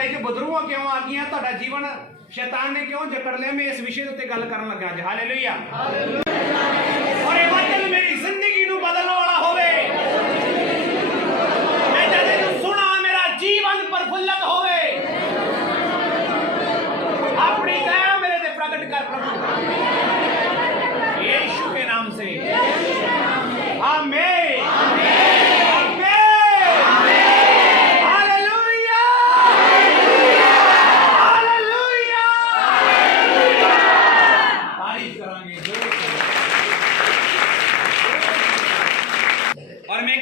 बदरूआ क्यों आ गई? ਤੁਹਾਡਾ जीवन शैतान ने क्यों जकड़ लिया? मैं इस विषय उत्ते गल करन लगा जी। हालेलुया। और ये वचन मेरी जिंदगी नूं बदलने वाला होवे। मैं जद इहनूं सुना मेरा जीवन प्रफुल्लित होवे। अपनी दया मेरे ते प्रगट कर प्रभु, यीशु के नाम से। आमीन।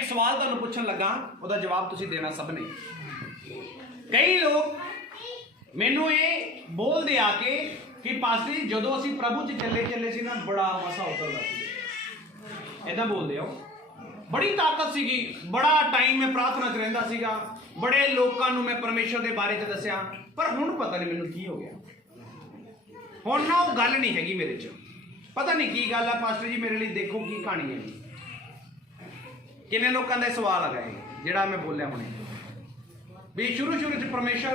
सवाल तुहानूं पुछण लगा, उहदा जवाब तुसीं देना सब ने। कई लोग मैनूं ये बोलदे आके कि पास्टर जी जदों असीं प्रभु च चले सी ना बड़ा मसा उतरदा सी, इदां बोलदे हो। बड़ी ताकत सीगी, बड़ा टाइम मैं प्रार्थना च रहिंदा सीगा, बड़े लोकां नूं मैं परमेश्वर दे बारे च दस्सिया, पर हुण पता नहीं मैनूं की हो गया। हुण ना वो गल नहीं हैगी मेरे च, पता नहीं की गल है। पास्टर जी मेरे लिए देखो की कहानी है। किन्ने लोगों के सवाल आ गए जिहड़ा मैं बोलिया हुणे भी शुरू च परमेश्वर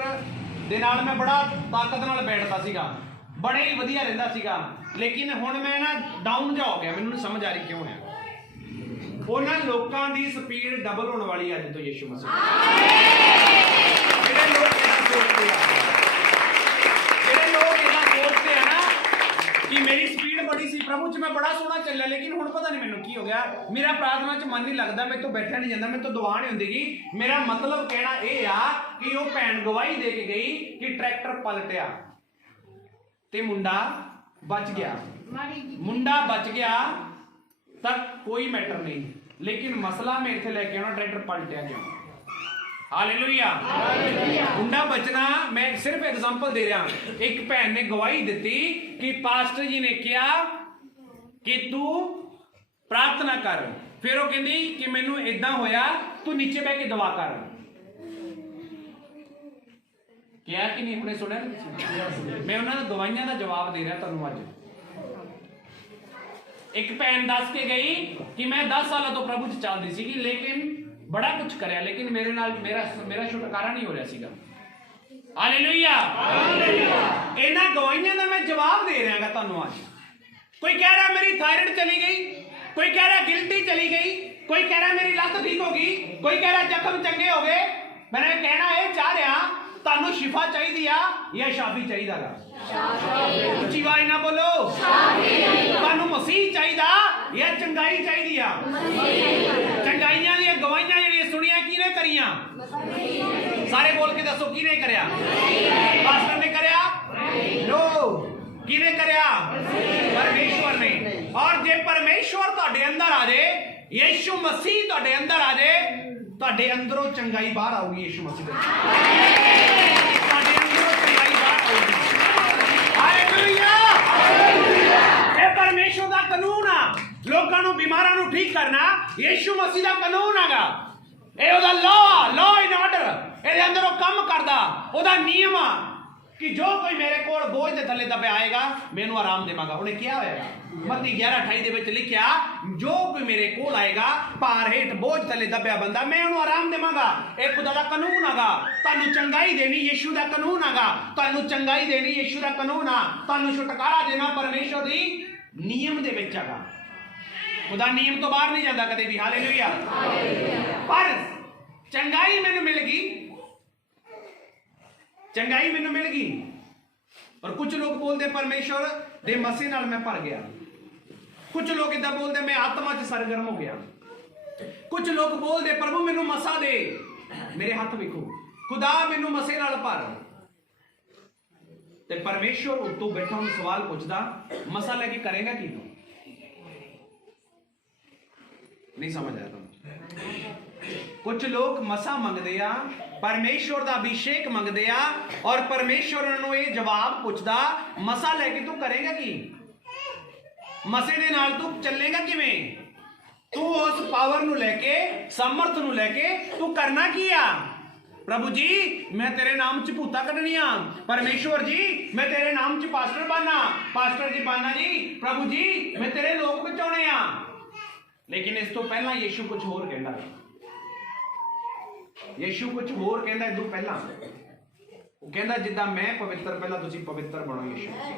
दे नाल मैं बड़ा ताकत नाल बैठदा सीगा, बड़े ही वधिया रहिंदा सीगा, लेकिन हुण मैं ना डाउन जा हो गया। मैनूं नहीं समझ आ रही क्यों है। उन्हां लोकां दी स्पीड डबल होने वाली है अज तो यीशु मसीह। ਜਿਹੜੇ ਲੋਕ इदां सोचते हैं ना कि मेरी स्पीड बड़ी सी प्रभु च, मैं बड़ा सोहना चलिया, लेकिन हुण पता नहीं मैनूं की हो गया। मेरा प्रार्थना च मन नहीं लगता, मैं तो बैठा नहीं जाता, मैं तो दुआ नहीं होंदी। मेरा मतलब कहना यह आ कि वो भैन गवाही दे के गई कि ट्रैक्टर पलटिया ते मुंडा बच गया। मुंडा बच गया तक कोई मैटर नहीं, लेकिन मसला मैं इत्थे लेके आना ट्रैक्टर पलटिया क्यों। हालेलुया। मुंडा बचना मैं सिर्फ एग्जांपल दे रहा। एक भैन ने गवाही दी कि पास्टर जी ने कहा कि तू प्रार्थना कर, फिर वो कहती कि मैनू इदा होया तू नीचे बह के दुआ कर। क्या कि नहीं हमने सुना? मैं उन्होंने गवाहियां का जवाब दे रहा तुहानू अज। एक भैन दस के गई कि मैं 10 साल तो प्रभु च चलती सी, लेकिन बड़ा कुछ करया, लेकिन मेरे नाल मेरा छुटकारा नहीं हो रहा सीगा। हालेलुया। इन्हां गवाहियां दा मैं जवाब दे रहा तुहानू अज। कोई कह रहा मेरी थायराइड चली गई, कोई कह रहा गिल्टी चली गई, कोई कह रहा मेरी लत ठीक हो गई, कोई कह रहा जख्म चंगे हो गए। मैंने कहना यह चाह रहा तुहानू शिफा चाहिए या शाफी चाहिए? उच्ची आवाज ना बोलो। तुहानू मसीह चाहिए या चंगाई चाहिए? चंगाइयां दी गवाहियां जिहड़ियां सुनिया किने करियां? सारे बोल के दसो किने करया? पास्टर ने करया? नो। किने करया? परमेश्वर ने। और जे परमेश्वर तुहाडे अंदर आ जाए, यीशु मसीह तुहाडे अंदर आ जाए, तुहाडे अंदरों चंगाई बाहर आऊगी। यीशु मसीह तुहाडे अंदरों चंगाई बाहर आऊगी। हालेलुया। ये परमेश्वर दा कानून आ। लोकां नूं बीमारां नूं ठीक करना यीशु मसीह दा कानून हैगा। ये ओदा लॉ एंड ऑर्डर ਇਹਦੇ ਅੰਦਰ ਉਹ ਕੰਮ ਕਰਦਾ, ਉਹਦਾ ਨਿਯਮ ਆ कि जो कोई मेरे को बोझ के थले दबे आएगा मैनू आराम देवांगा। उन्हें क्या होएगा? मत्ती 11:28 ਦੇ ਵਿੱਚ लिखिया जो कोई मेरे को आएगा भार हेठ बोझ थले दबिया बंदा मैं उन्हें आराम देवांगा। एक खुदा का कानून हैगा। तुहानू चंगाई देनी यीशु का कानून हैगा। तुहानू चंगाई देनी यीशु का कानून आ। तुहानू छुटकारा देना परमेश्वर दी नियम दे विच हैगा। खुदा नियम तो बाहर नहीं जाता कदे भी। हालेलुया। पर चंगाई मैनू मिल गई, चंगाई मैनू मिल गई। और कुछ लोग बोलते परमेश्वर दे मसीह नाल मैं भर गया। कुछ लोग इदा बोलते मैं आत्मा च सरगर्म हो गया। कुछ लोग बोलते प्रभु मैनू मसा दे, मेरे हाथ वेखो खुदा मैनू मसीह नाल भर। ते परमेश्वर उत्तों बैठा हूं सवाल पूछदा मसा लेके करेगा की? नहीं समझ आया? कुछ लोग मसा मंगते आ, परमेश्वर का अभिषेक मंगते आ, और परमेश्वर उन्होंने ये जवाब पूछदा मसा लेके तू करेगा की? मसे दे नाल तू चलेगा किवें? तू उस पावर नू लेके सामर्थ नू लेके तू करना की आ? प्रभु जी मैं तेरे नाम च भूता कढनिया। परमेश्वर जी मैं तेरे नाम च पास्टर बनना। पास्टर जी बनना जी। प्रभु जी मैं तेरे लोग बचाने आ। लेकिन इस तो पहला यीशु कुछ होर कहता। यीशु कुछ होर कहता। इस तो पहला ਉਹ ਕਹਿੰਦਾ ਜਿੱਦਾਂ ਮੈਂ ਪਵਿੱਤਰ, ਪਹਿਲਾਂ ਤੁਸੀਂ ਪਵਿੱਤਰ ਬਣੋ ਯਿਸੂ ਮਸੀਹ।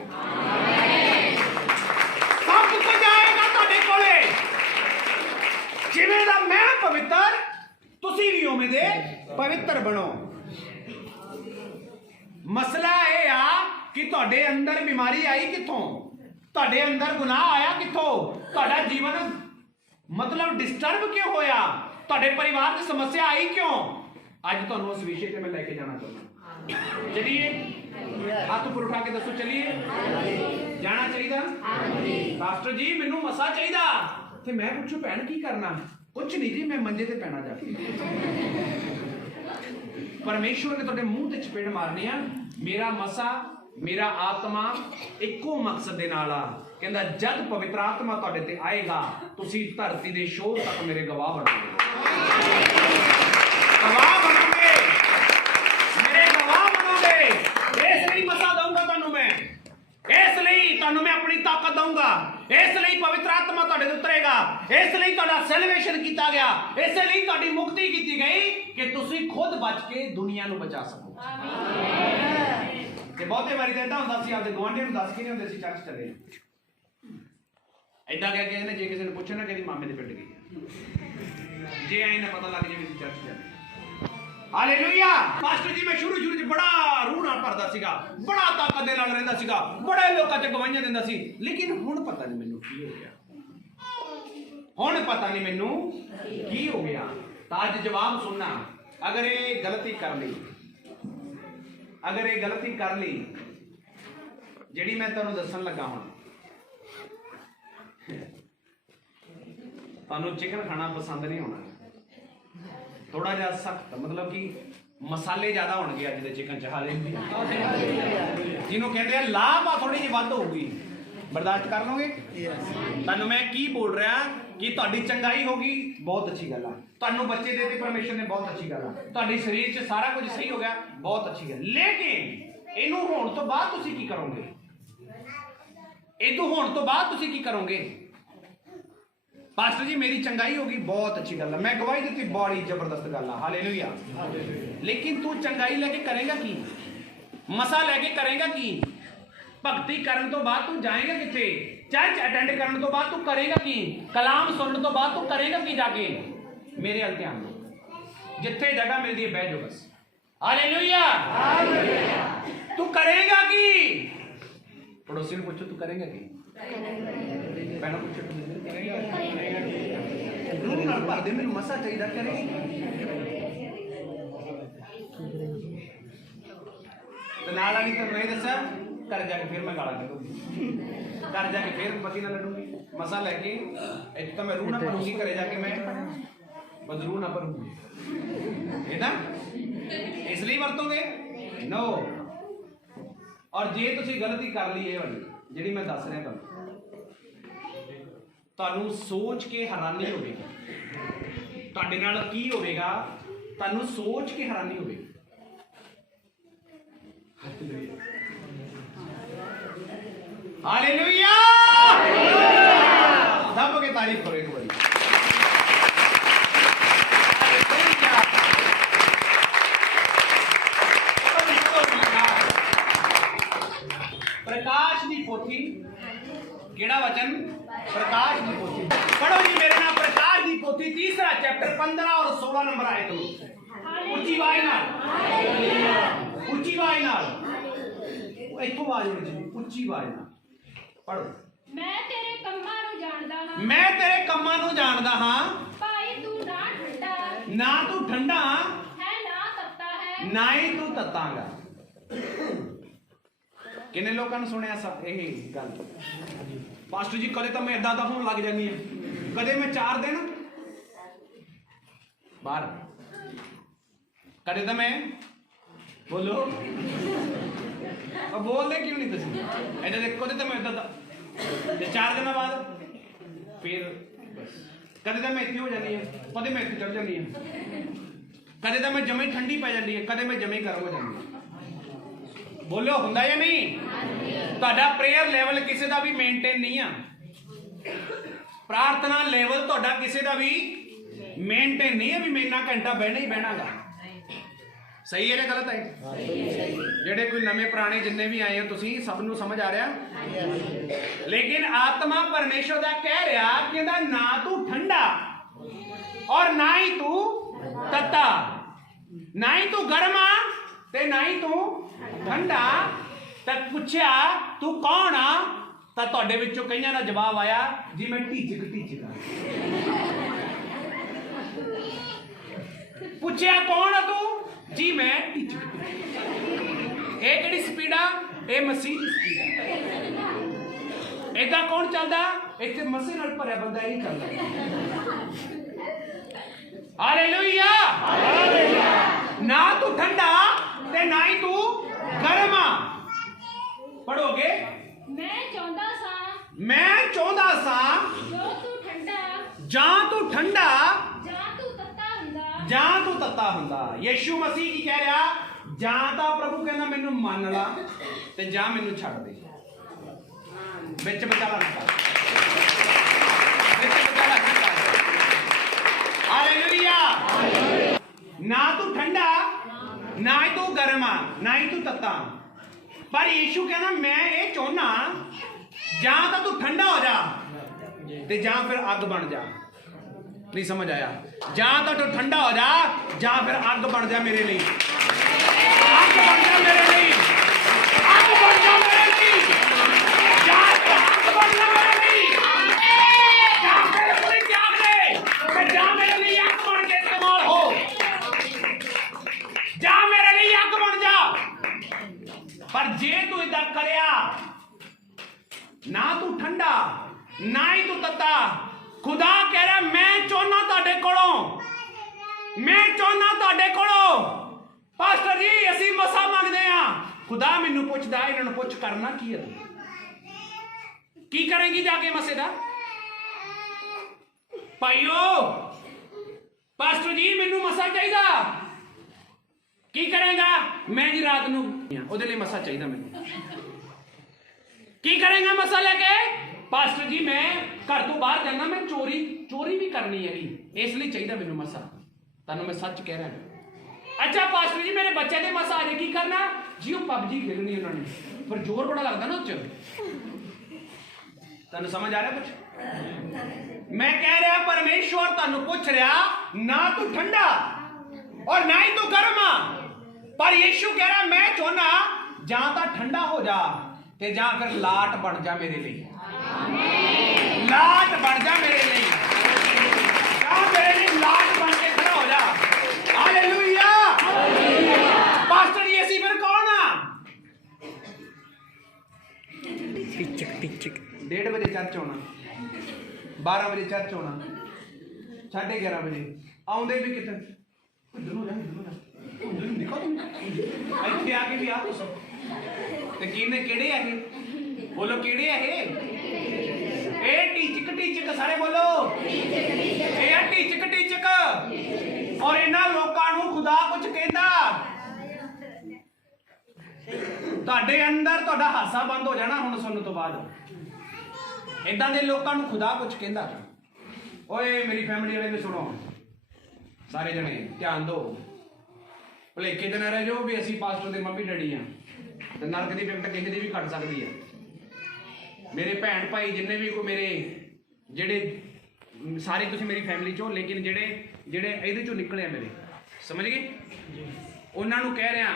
ਸਭ ਕੁਝ ਆਏਗਾ ਤੁਹਾਡੇ ਕੋਲੇ। ਜਿਵੇਂ ਦਾ ਮੈਂ ਪਵਿੱਤਰ, ਤੁਸੀਂ ਵੀ ਉਵੇਂ ਦੇ ਪਵਿੱਤਰ ਬਣੋ। ਮਸਲਾ ਇਹ ਆ ਕਿ ਤੁਹਾਡੇ ਅੰਦਰ ਬਿਮਾਰੀ ਆਈ ਕਿੱਥੋਂ, ਤੁਹਾਡੇ ਅੰਦਰ ਗੁਨਾਹ ਆਇਆ ਕਿੱਥੋਂ, ਤੁਹਾਡਾ ਜੀਵਨ ਮਤਲਬ ਡਿਸਟਰਬ ਕਿਉਂ ਹੋਇਆ, ਤੁਹਾਡੇ ਪਰਿਵਾਰ 'ਚ ਸਮੱਸਿਆ ਆਈ ਕਿਉਂ। ਅੱਜ ਤੁਹਾਨੂੰ ਉਸ ਵਿਸ਼ੇ ਤੇ ਮੈਂ ਲੈ ਕੇ ਜਾਣਾ ਚਾਹੁੰਦਾ। चलिए हाथ ऊपर उठा के दसो, चलिए जाना चाहिए। पास्टर जी मैनू मसा चाहिए ते मैं पूछू भैन की करना, कुछ नहीं जी मैं मंजे ते पैना जाके। परमेश्वर ने तुहाडे मूंह ते चपेड़ मारनी आ। मेरा मसा मेरा आत्मा इक्को मकसद दे नाल आ। कहंदा जद पवित्र आत्मा तुहाडे ते आएगा तुसीं धरती दे शोर तक मेरे गवाह बनोगे, गवाह बनोगे, मसा दूंगा तुहानू मैं, इसलिए तुहानू मैं अपनी ताकत दूंगा, इसलिए पवित्र आत्मा तुहाडे ते उतरेगा, इसलिए तुहाडा सैल्वेशन कीता गया, इसलिए तुहाडी मुक्ति कीती गई कि तुसीं खुद बच के दुनिया नू बचा सको। ते बहुते वारी तो इदां हुंदा सी आपदे गुआंढियां नू दस के नहीं हुंदे सी चर्च चले, इदां कह के जे किसी ने पुछे ना कि मामे दे पिंड गई, जे आई ना पता लग जाए चर्च चले। हालेलुया। पास्टर जी मैं शुरू च बड़ा रूह नाल भरदा सीगा, बड़ा ताकत दे नाल रहिंदा सीगा, बड़े लोकां च गवाहियां दिंदा सी, लेकिन हुण पता नहीं मैनू की हो गया, हुण पता नहीं मैनू की हो गया। तां अज जवाब सुनना, अगर ये गलती कर ली, अगर ये गलती कर ली जिहड़ी मैं तुहानू दस्सण लगा, हुण तुहानू चिकन खाना पसंद नहीं होना, थोड़ा जा सख्त मतलब कि मसाले ज्यादा होणगे अज दे चिकन च। हालेलुया। जिन्हों कहते हैं लाभ आ थोड़ी जी वध होगी, बर्दाश्त कर लोगे। तुहानू मैं की बोल रहा कि तुहाडी चंगाई होगी, बहुत अच्छी गल आ, तुहानू बच्चे देते परमेश्वर ने, बहुत अच्छी गल आ, तुहाडी शरीर च सारा कुछ सही हो गया, बहुत अच्छी गल। लेकिन इनू होण तो बाद तुसीं की करोगे, इदू होण तो बाद तुसीं की करोगे। पास्टर जी मेरी चंगाई होगी, बहुत अच्छी गल है, मैं गवाही दी, बड़ी जबरदस्त गल है। हालेलुया। लेकिन तू चंगाई लेके करेगा की, मसा लेके करेगा की, भगती करन तो बाद तू जाएगा किथे, चर्च अटेंड करन तो बाद तू करेगा की, कलाम सुनने तो बाद तू करेगा की जाके। मेरे अल ध्यान दो, जिथे जगह मिलती है बह जाओ बस। हालेलुया। तू करेगा की, पड़ोसी ने पूछो तू करेगा की, भैनों पूछो भर दे, मेनू मसा चाहिए करे। नाल वाली तो नहीं दसा, घर जाके फिर मैं गाला करूंगी, घर जाके फिर पति ना लड़ूंगी, मसा लैके एक तो मैं रूह ना भरूंगी, घरे जाके मैं बदरू ना भरूंगी, है ना। इसलिए वरतोगे नो। और जे तुसीं गलती कर ली है वाली जिहड़ी मैं दस रहा तुहानू सोच के हैरानी होगी, तुहाडे नाल की होवेगा, तुहानू सोच के हैरानी होगी। हालेलुया। दब के तारीफ करो एक बारी। प्रकाश दी पोथी केड़ा वचन, प्रकाश दी पोथी पढ़ो जी मेरे नाम, प्रकाश दी पोथी 3रा चैप्टर 15 और 16 नंबर आए तो उच्ची आवाज नाल, उच्ची आवाज नाल, इत्थों आवाज होनी चाहिए, उच्ची आवाज नाल पढ़ो। मैं तेरे कम्मां नूं जानदा हां, मैं तेरे कम्मां नूं जानदा हां, भाई तू ना ठंडा, ना तू ठंडा है ना तत्ता है, ना ही तू तत्तांगा। किन्ने लोगों ने सुनिया सा यही गल, पास्टर जी कदे तो मैं इदा होने लग जानी है, कदे मैं 4 दिन बाहर, कदे तो मैं बोलो अब बोलते क्यों नहीं तुम इधर देखो, कदे तो मैं इदा 4 दिन बाद फिर कदे तो मैं इतनी हो जानी है, कदे मैं इतनी चढ़ जानी है, कदे तो मैं जमे ठंडी पै जाती है, कदे मैं जमे गर्म हो जाती है। बोलो हुंदा या नहीं। तुहाडा प्रेयर लेवल किसी का भी मेनटेन नहीं है, प्रार्थना लेवल तुहाडा किसी का भी मेनटेन नहीं है भी मैं इन्ना घंटा बहना ही बहना गा। ਸਹੀ ਹੈ ਜਾਂ ਗਲਤ ਹੈ? ਜਿਹੜੇ ਕੋਈ ਨਵੇਂ ਪੁਰਾਣੇ ਜਿੰਨੇ ਵੀ ਆਏ ਹੋ ਤੁਸੀਂ ਸਭ ਨੂੰ ਸਮਝ ਆ ਰਿਹਾ? ਲੇਕਿਨ ਆਤਮਾ ਪਰਮੇਸ਼ਰ ਦਾ ਕਹਿ ਰਿਹਾ ਕਿ ਇਹਦਾ ਨਾ ਤੂੰ ਠੰਡਾ ਔਰ ਨਾ ਹੀ ਤੂੰ ਤੱਤਾ, ਨਾ ਹੀ ਤੂੰ ਗਰਮਾ ਤੇ ਨਾ ਹੀ ਤੂੰ ਠੰਡਾ। ਤਾਂ ਪੁੱਛਿਆ ਤੂੰ ਕੌਣ ਆ? ਤਾਂ ਤੁਹਾਡੇ ਵਿੱਚੋਂ ਕਈਆਂ ਦਾ ਜਵਾਬ ਆਇਆ ਜੀ ਮੈਂ ਢੀਚਕ ਢੀਚਕ। ਪੁੱਛਿਆ ਕੌਣ ਆ ਤੂੰ? ਜੀ ਮੈਂ ਢੀਚਕ ਢੀਚਕ। ਇਹ ਕਿਹੜੀ ਸਪੀਡ ਆ? ਇਹ ਮਸੀਹ ਦੀ ਸਪੀਡ ਆ। ਏਦਾਂ ਕੌਣ ਚੱਲਦਾ? ਇੱਥੇ ਮਸੀਹ ਨਾਲ ਭਰਿਆ ਬੰਦਾ ਇਹ ਚੱਲਦਾ। Hallelujah, hallelujah. ਨਾ ਤੂੰ ਠੰਡਾ ਤੇ ਨਾ ਹੀ ਤੂੰ ਗਰਮ ਆ। ਪੜੋਗੇ? ਮੈਂ ਚਾਹੁੰਦਾ ਸਾਂ ਜਾਂ ਤੂੰ ਠੰਡਾ ਜਾਂ ਤੂੰ ਤੱਤਾ ਹੁੰਦਾ। ਯਿਸੂ ਮਸੀਹ ਕੀ ਕਹਿ ਰਿਹਾ? ਜਾਂ ਤਾਂ ਪ੍ਰਭੂ ਕਹਿੰਦਾ ਮੈਨੂੰ ਮੰਨ ਲਾ ਤੇ ਜਾਂ ਮੈਨੂੰ ਛੱਡ ਦੇ। ਵਿੱਚ ਵਿਚਾਲਾ ਨਾ ਕਰ, ਵਿੱਚ ਵਿਚਾਲਾ ਨਾ ਕਰ। ਹਾਲੇਲੂਇਆ। ਨਾ ਤੂੰ ਠੰਡਾ ਨਾ ਹੀ ਤੂੰ ਗਰਮ ਆ, ਨਾ ਹੀ ਤੂੰ ਤੱਤਾ। ਪਰ ਯਿਸੂ ਕਹਿੰਦਾ ਮੈਂ ਇਹ ਚਾਹੁੰਦਾ ਜਾਂ ਤਾਂ ਤੂੰ ਠੰਡਾ ਹੋ ਜਾ ਤੇ ਜਾਂ ਫਿਰ ਅੱਗ ਬਣ ਜਾ। ਨਹੀਂ ਸਮਝ ਆਇਆ? ਜਾਂ ਤਾਂ ਤੂੰ ਠੰਡਾ ਹੋ ਜਾ ਜਾਂ ਫਿਰ ਅੱਗ ਬਣ ਜਾ ਮੇਰੇ ਲਈ। ਅੱਗ ਬਣ ਜਾ ਮੇਰੇ ਲਈ, ਅੱਗ ਬਣ ਜਾ ਮੇਰੇ ਲਈ, ਜਾਂ ਅੱਗ ਬਣ ਜਾ ਮੇਰੇ ਲਈ, ਜਾਂ ਮੇਰੇ ਕੋਲ ਜਾਗ ਦੇ ਤੇ ਜਾਂ ਮੇਰੇ ਲਈ ਅੱਗ ਬਣ ਕੇ ਇਸਤੇਮਾਲ ਹੋ, ਜਾਂ ਮੇਰੇ ਲਈ ਅੱਗ ਬਣ ਜਾ। ਪਰ ਜੇ ਤੂੰ ਇਦਾਂ ਕਰਿਆ, ਨਾ ਤੂੰ ਠੰਡਾ ਨਾ ਹੀ ਤੂੰ ਤੱਤਾ, ਖੁਦਾ ਕਹਿ ਰਿਹਾ ਮੈਂ ਚਾਹੁੰਦਾ ਤੁਹਾਡੇ ਕੋਲੋਂ, ਮੈਂ ਚਾਹੁੰਦਾ ਤੁਹਾਡੇ ਕੋਲੋਂ। ਪਾਸਟਰ ਜੀ ਅਸੀਂ ਮਸਾ ਮੰਗਦੇ ਆ। ਖੁਦਾ ਮੈਨੂੰ ਪੁੱਛਦਾ ਇਹਨਾਂ ਨੂੰ ਪੁੱਛ ਕਰਨਾ ਕੀ ਹੈ? ਕੀ ਕਰੇਗੀ ਜਾ ਕੇ ਮਸੇ ਦਾ? ਭਾਈਓ ਪਾਸਟਰ ਜੀ ਮੈਨੂੰ ਮਸਾ ਚਾਹੀਦਾ। ਕੀ ਕਰੇਗਾ? ਮੈਂ ਜੀ ਰਾਤ ਨੂੰ ਉਹਦੇ ਲਈ ਮਸਾ ਚਾਹੀਦਾ ਮੈਨੂੰ। ਕੀ ਕਰੇਗਾ ਮਸਾ ਲੈ ਕੇ? ਪਾਸਟਰ ਜੀ ਮੈਂ ਘਰ ਤੋਂ ਬਾਹਰ ਜਾਣਾ, ਮੈਂ ਚੋਰੀ ਵੀ ਕਰਨੀ ਹੈਗੀ, ਇਸ ਲਈ ਚਾਹੀਦਾ ਮੈਨੂੰ ਮਸਾ। ਤੁਹਾਨੂੰ ਮੈਂ ਸੱਚ ਕਹਿ ਰਿਹਾ। ਅੱਛਾ ਪਾਸਟਰ ਜੀ ਮੇਰੇ ਬੱਚੇ ਦੇ ਮਸਾ ਆ ਜੇ, ਕੀ ਕਰਨਾ ਜੀ? ਉਹ ਪਬਜੀ ਖੇਲਣੀ ਉਹਨਾਂ ਨੇ, ਪਰ ਜ਼ੋਰ ਬੜਾ ਲੱਗਦਾ ਨਾ ਉਹ ਚ। ਤੁਹਾਨੂੰ ਸਮਝ ਆ ਰਿਹਾ ਕੁਛ? ਮੈਂ ਕਹਿ ਰਿਹਾ ਪਰਮੇਸ਼ਵਰ ਤੁਹਾਨੂੰ ਪੁੱਛ ਰਿਹਾ ਨਾ ਤੂੰ ਠੰਡਾ ਔਰ ਨਾ ਹੀ ਤੂੰ ਗਰਮ ਆ। ਪਰ ਯਿਸੂ ਕਹਿ ਰਿਹਾ ਮੈਂ ਚਾਹੁੰਦਾ ਜਾਂ ਤਾਂ ਠੰਡਾ ਹੋ ਜਾ ਤੇ ਜਾਂ ਫਿਰ ਲਾਟ ਬਣ ਜਾ ਮੇਰੇ ਲਈ। ਲਾਟ ਬਣ ਜਾ ਮੇਰੇ ਲਈ, ਜਾਂ ਮੇਰੇ ਲਈ ਲਾਟ ਬਣ ਕੇ ਖੜਾ ਹੋ ਜਾ। ਹਾਲੇਲੂਇਆ। ਪਾਸਟਰ ਜੀ ਅਸੀਂ ਫਿਰ ਕੌਣ ਆ? ਟਿਚਕ 1:30 ਵਜੇ ਚਰਚ ਆਉਣਾ, 12 ਵਜੇ ਚਰਚ ਆਉਣਾ, 11:30 ਵਜੇ ਆਉਂਦੇ ਵੀ ਕਿਤੇ ਦੇਖੋ ਇੱਥੇ ਆ ਕੇ ਵੀ ਆ ਤੁਸੀਂ ਤੇ ਕਿਹੜੇ ਆ ਇਹ? ਬੋਲੋ ਕਿਹੜੇ ਆ ਇਹ? ਇਹ ਢੀਚਕ ਸਾਰੇ ਬੋਲੋ। ਇਹ ਆ ਢੀਚਕ। ਔਰ ਇਹਨਾਂ ਲੋਕਾਂ ਨੂੰ ਖੁਦਾ ਕੁਝ ਕਹਿੰਦਾ। ਤੁਹਾਡੇ ਅੰਦਰ ਤੁਹਾਡਾ ਹਾਸਾ ਬੰਦ ਹੋ ਜਾਣਾ ਹੁਣ ਸੁਣਨ ਤੋਂ ਬਾਅਦ। ਏਦਾਂ ਦੇ ਲੋਕਾਂ ਨੂੰ ਖੁਦਾ ਕੁਝ ਕਹਿੰਦਾ। ਓਏ ਮੇਰੀ ਫੈਮਿਲੀ ਵਾਲੇ ਵੀ ਸੁਣੋ, ਸਾਰੇ ਜਣੇ ਧਿਆਨ ਦਿਓ। ਭੁਲੇਖੇ ਤੇ ਨਾ ਰਹਿ ਜਾਓ ਵੀ ਅਸੀਂ ਪਾਸਟਰ ਦੇ ਮੰਮੀ ਡੈਡੀ ਆ ਤੇ ਨਰਕ ਦੀ ਵਿਕਟ ਕਿਸੇ ਦੀ ਵੀ ਘਟ ਸਕਦੀ ਆ। ਮੇਰੇ ਭੈਣ ਭਾਈ ਜਿੰਨੇ ਵੀ ਕੋਈ ਮੇਰੇ ਜਿਹੜੇ ਸਾਰੇ ਤੁਸੀਂ ਮੇਰੀ ਫੈਮਿਲੀ ਚੋਂ, ਲੇਕਿਨ ਜਿਹੜੇ ਇਹਦੇ ਚੋਂ ਨਿਕਲੇ ਆ ਮੇਰੇ, ਸਮਝ ਗਏ? ਉਹਨਾਂ ਨੂੰ ਕਹਿ ਰਿਹਾ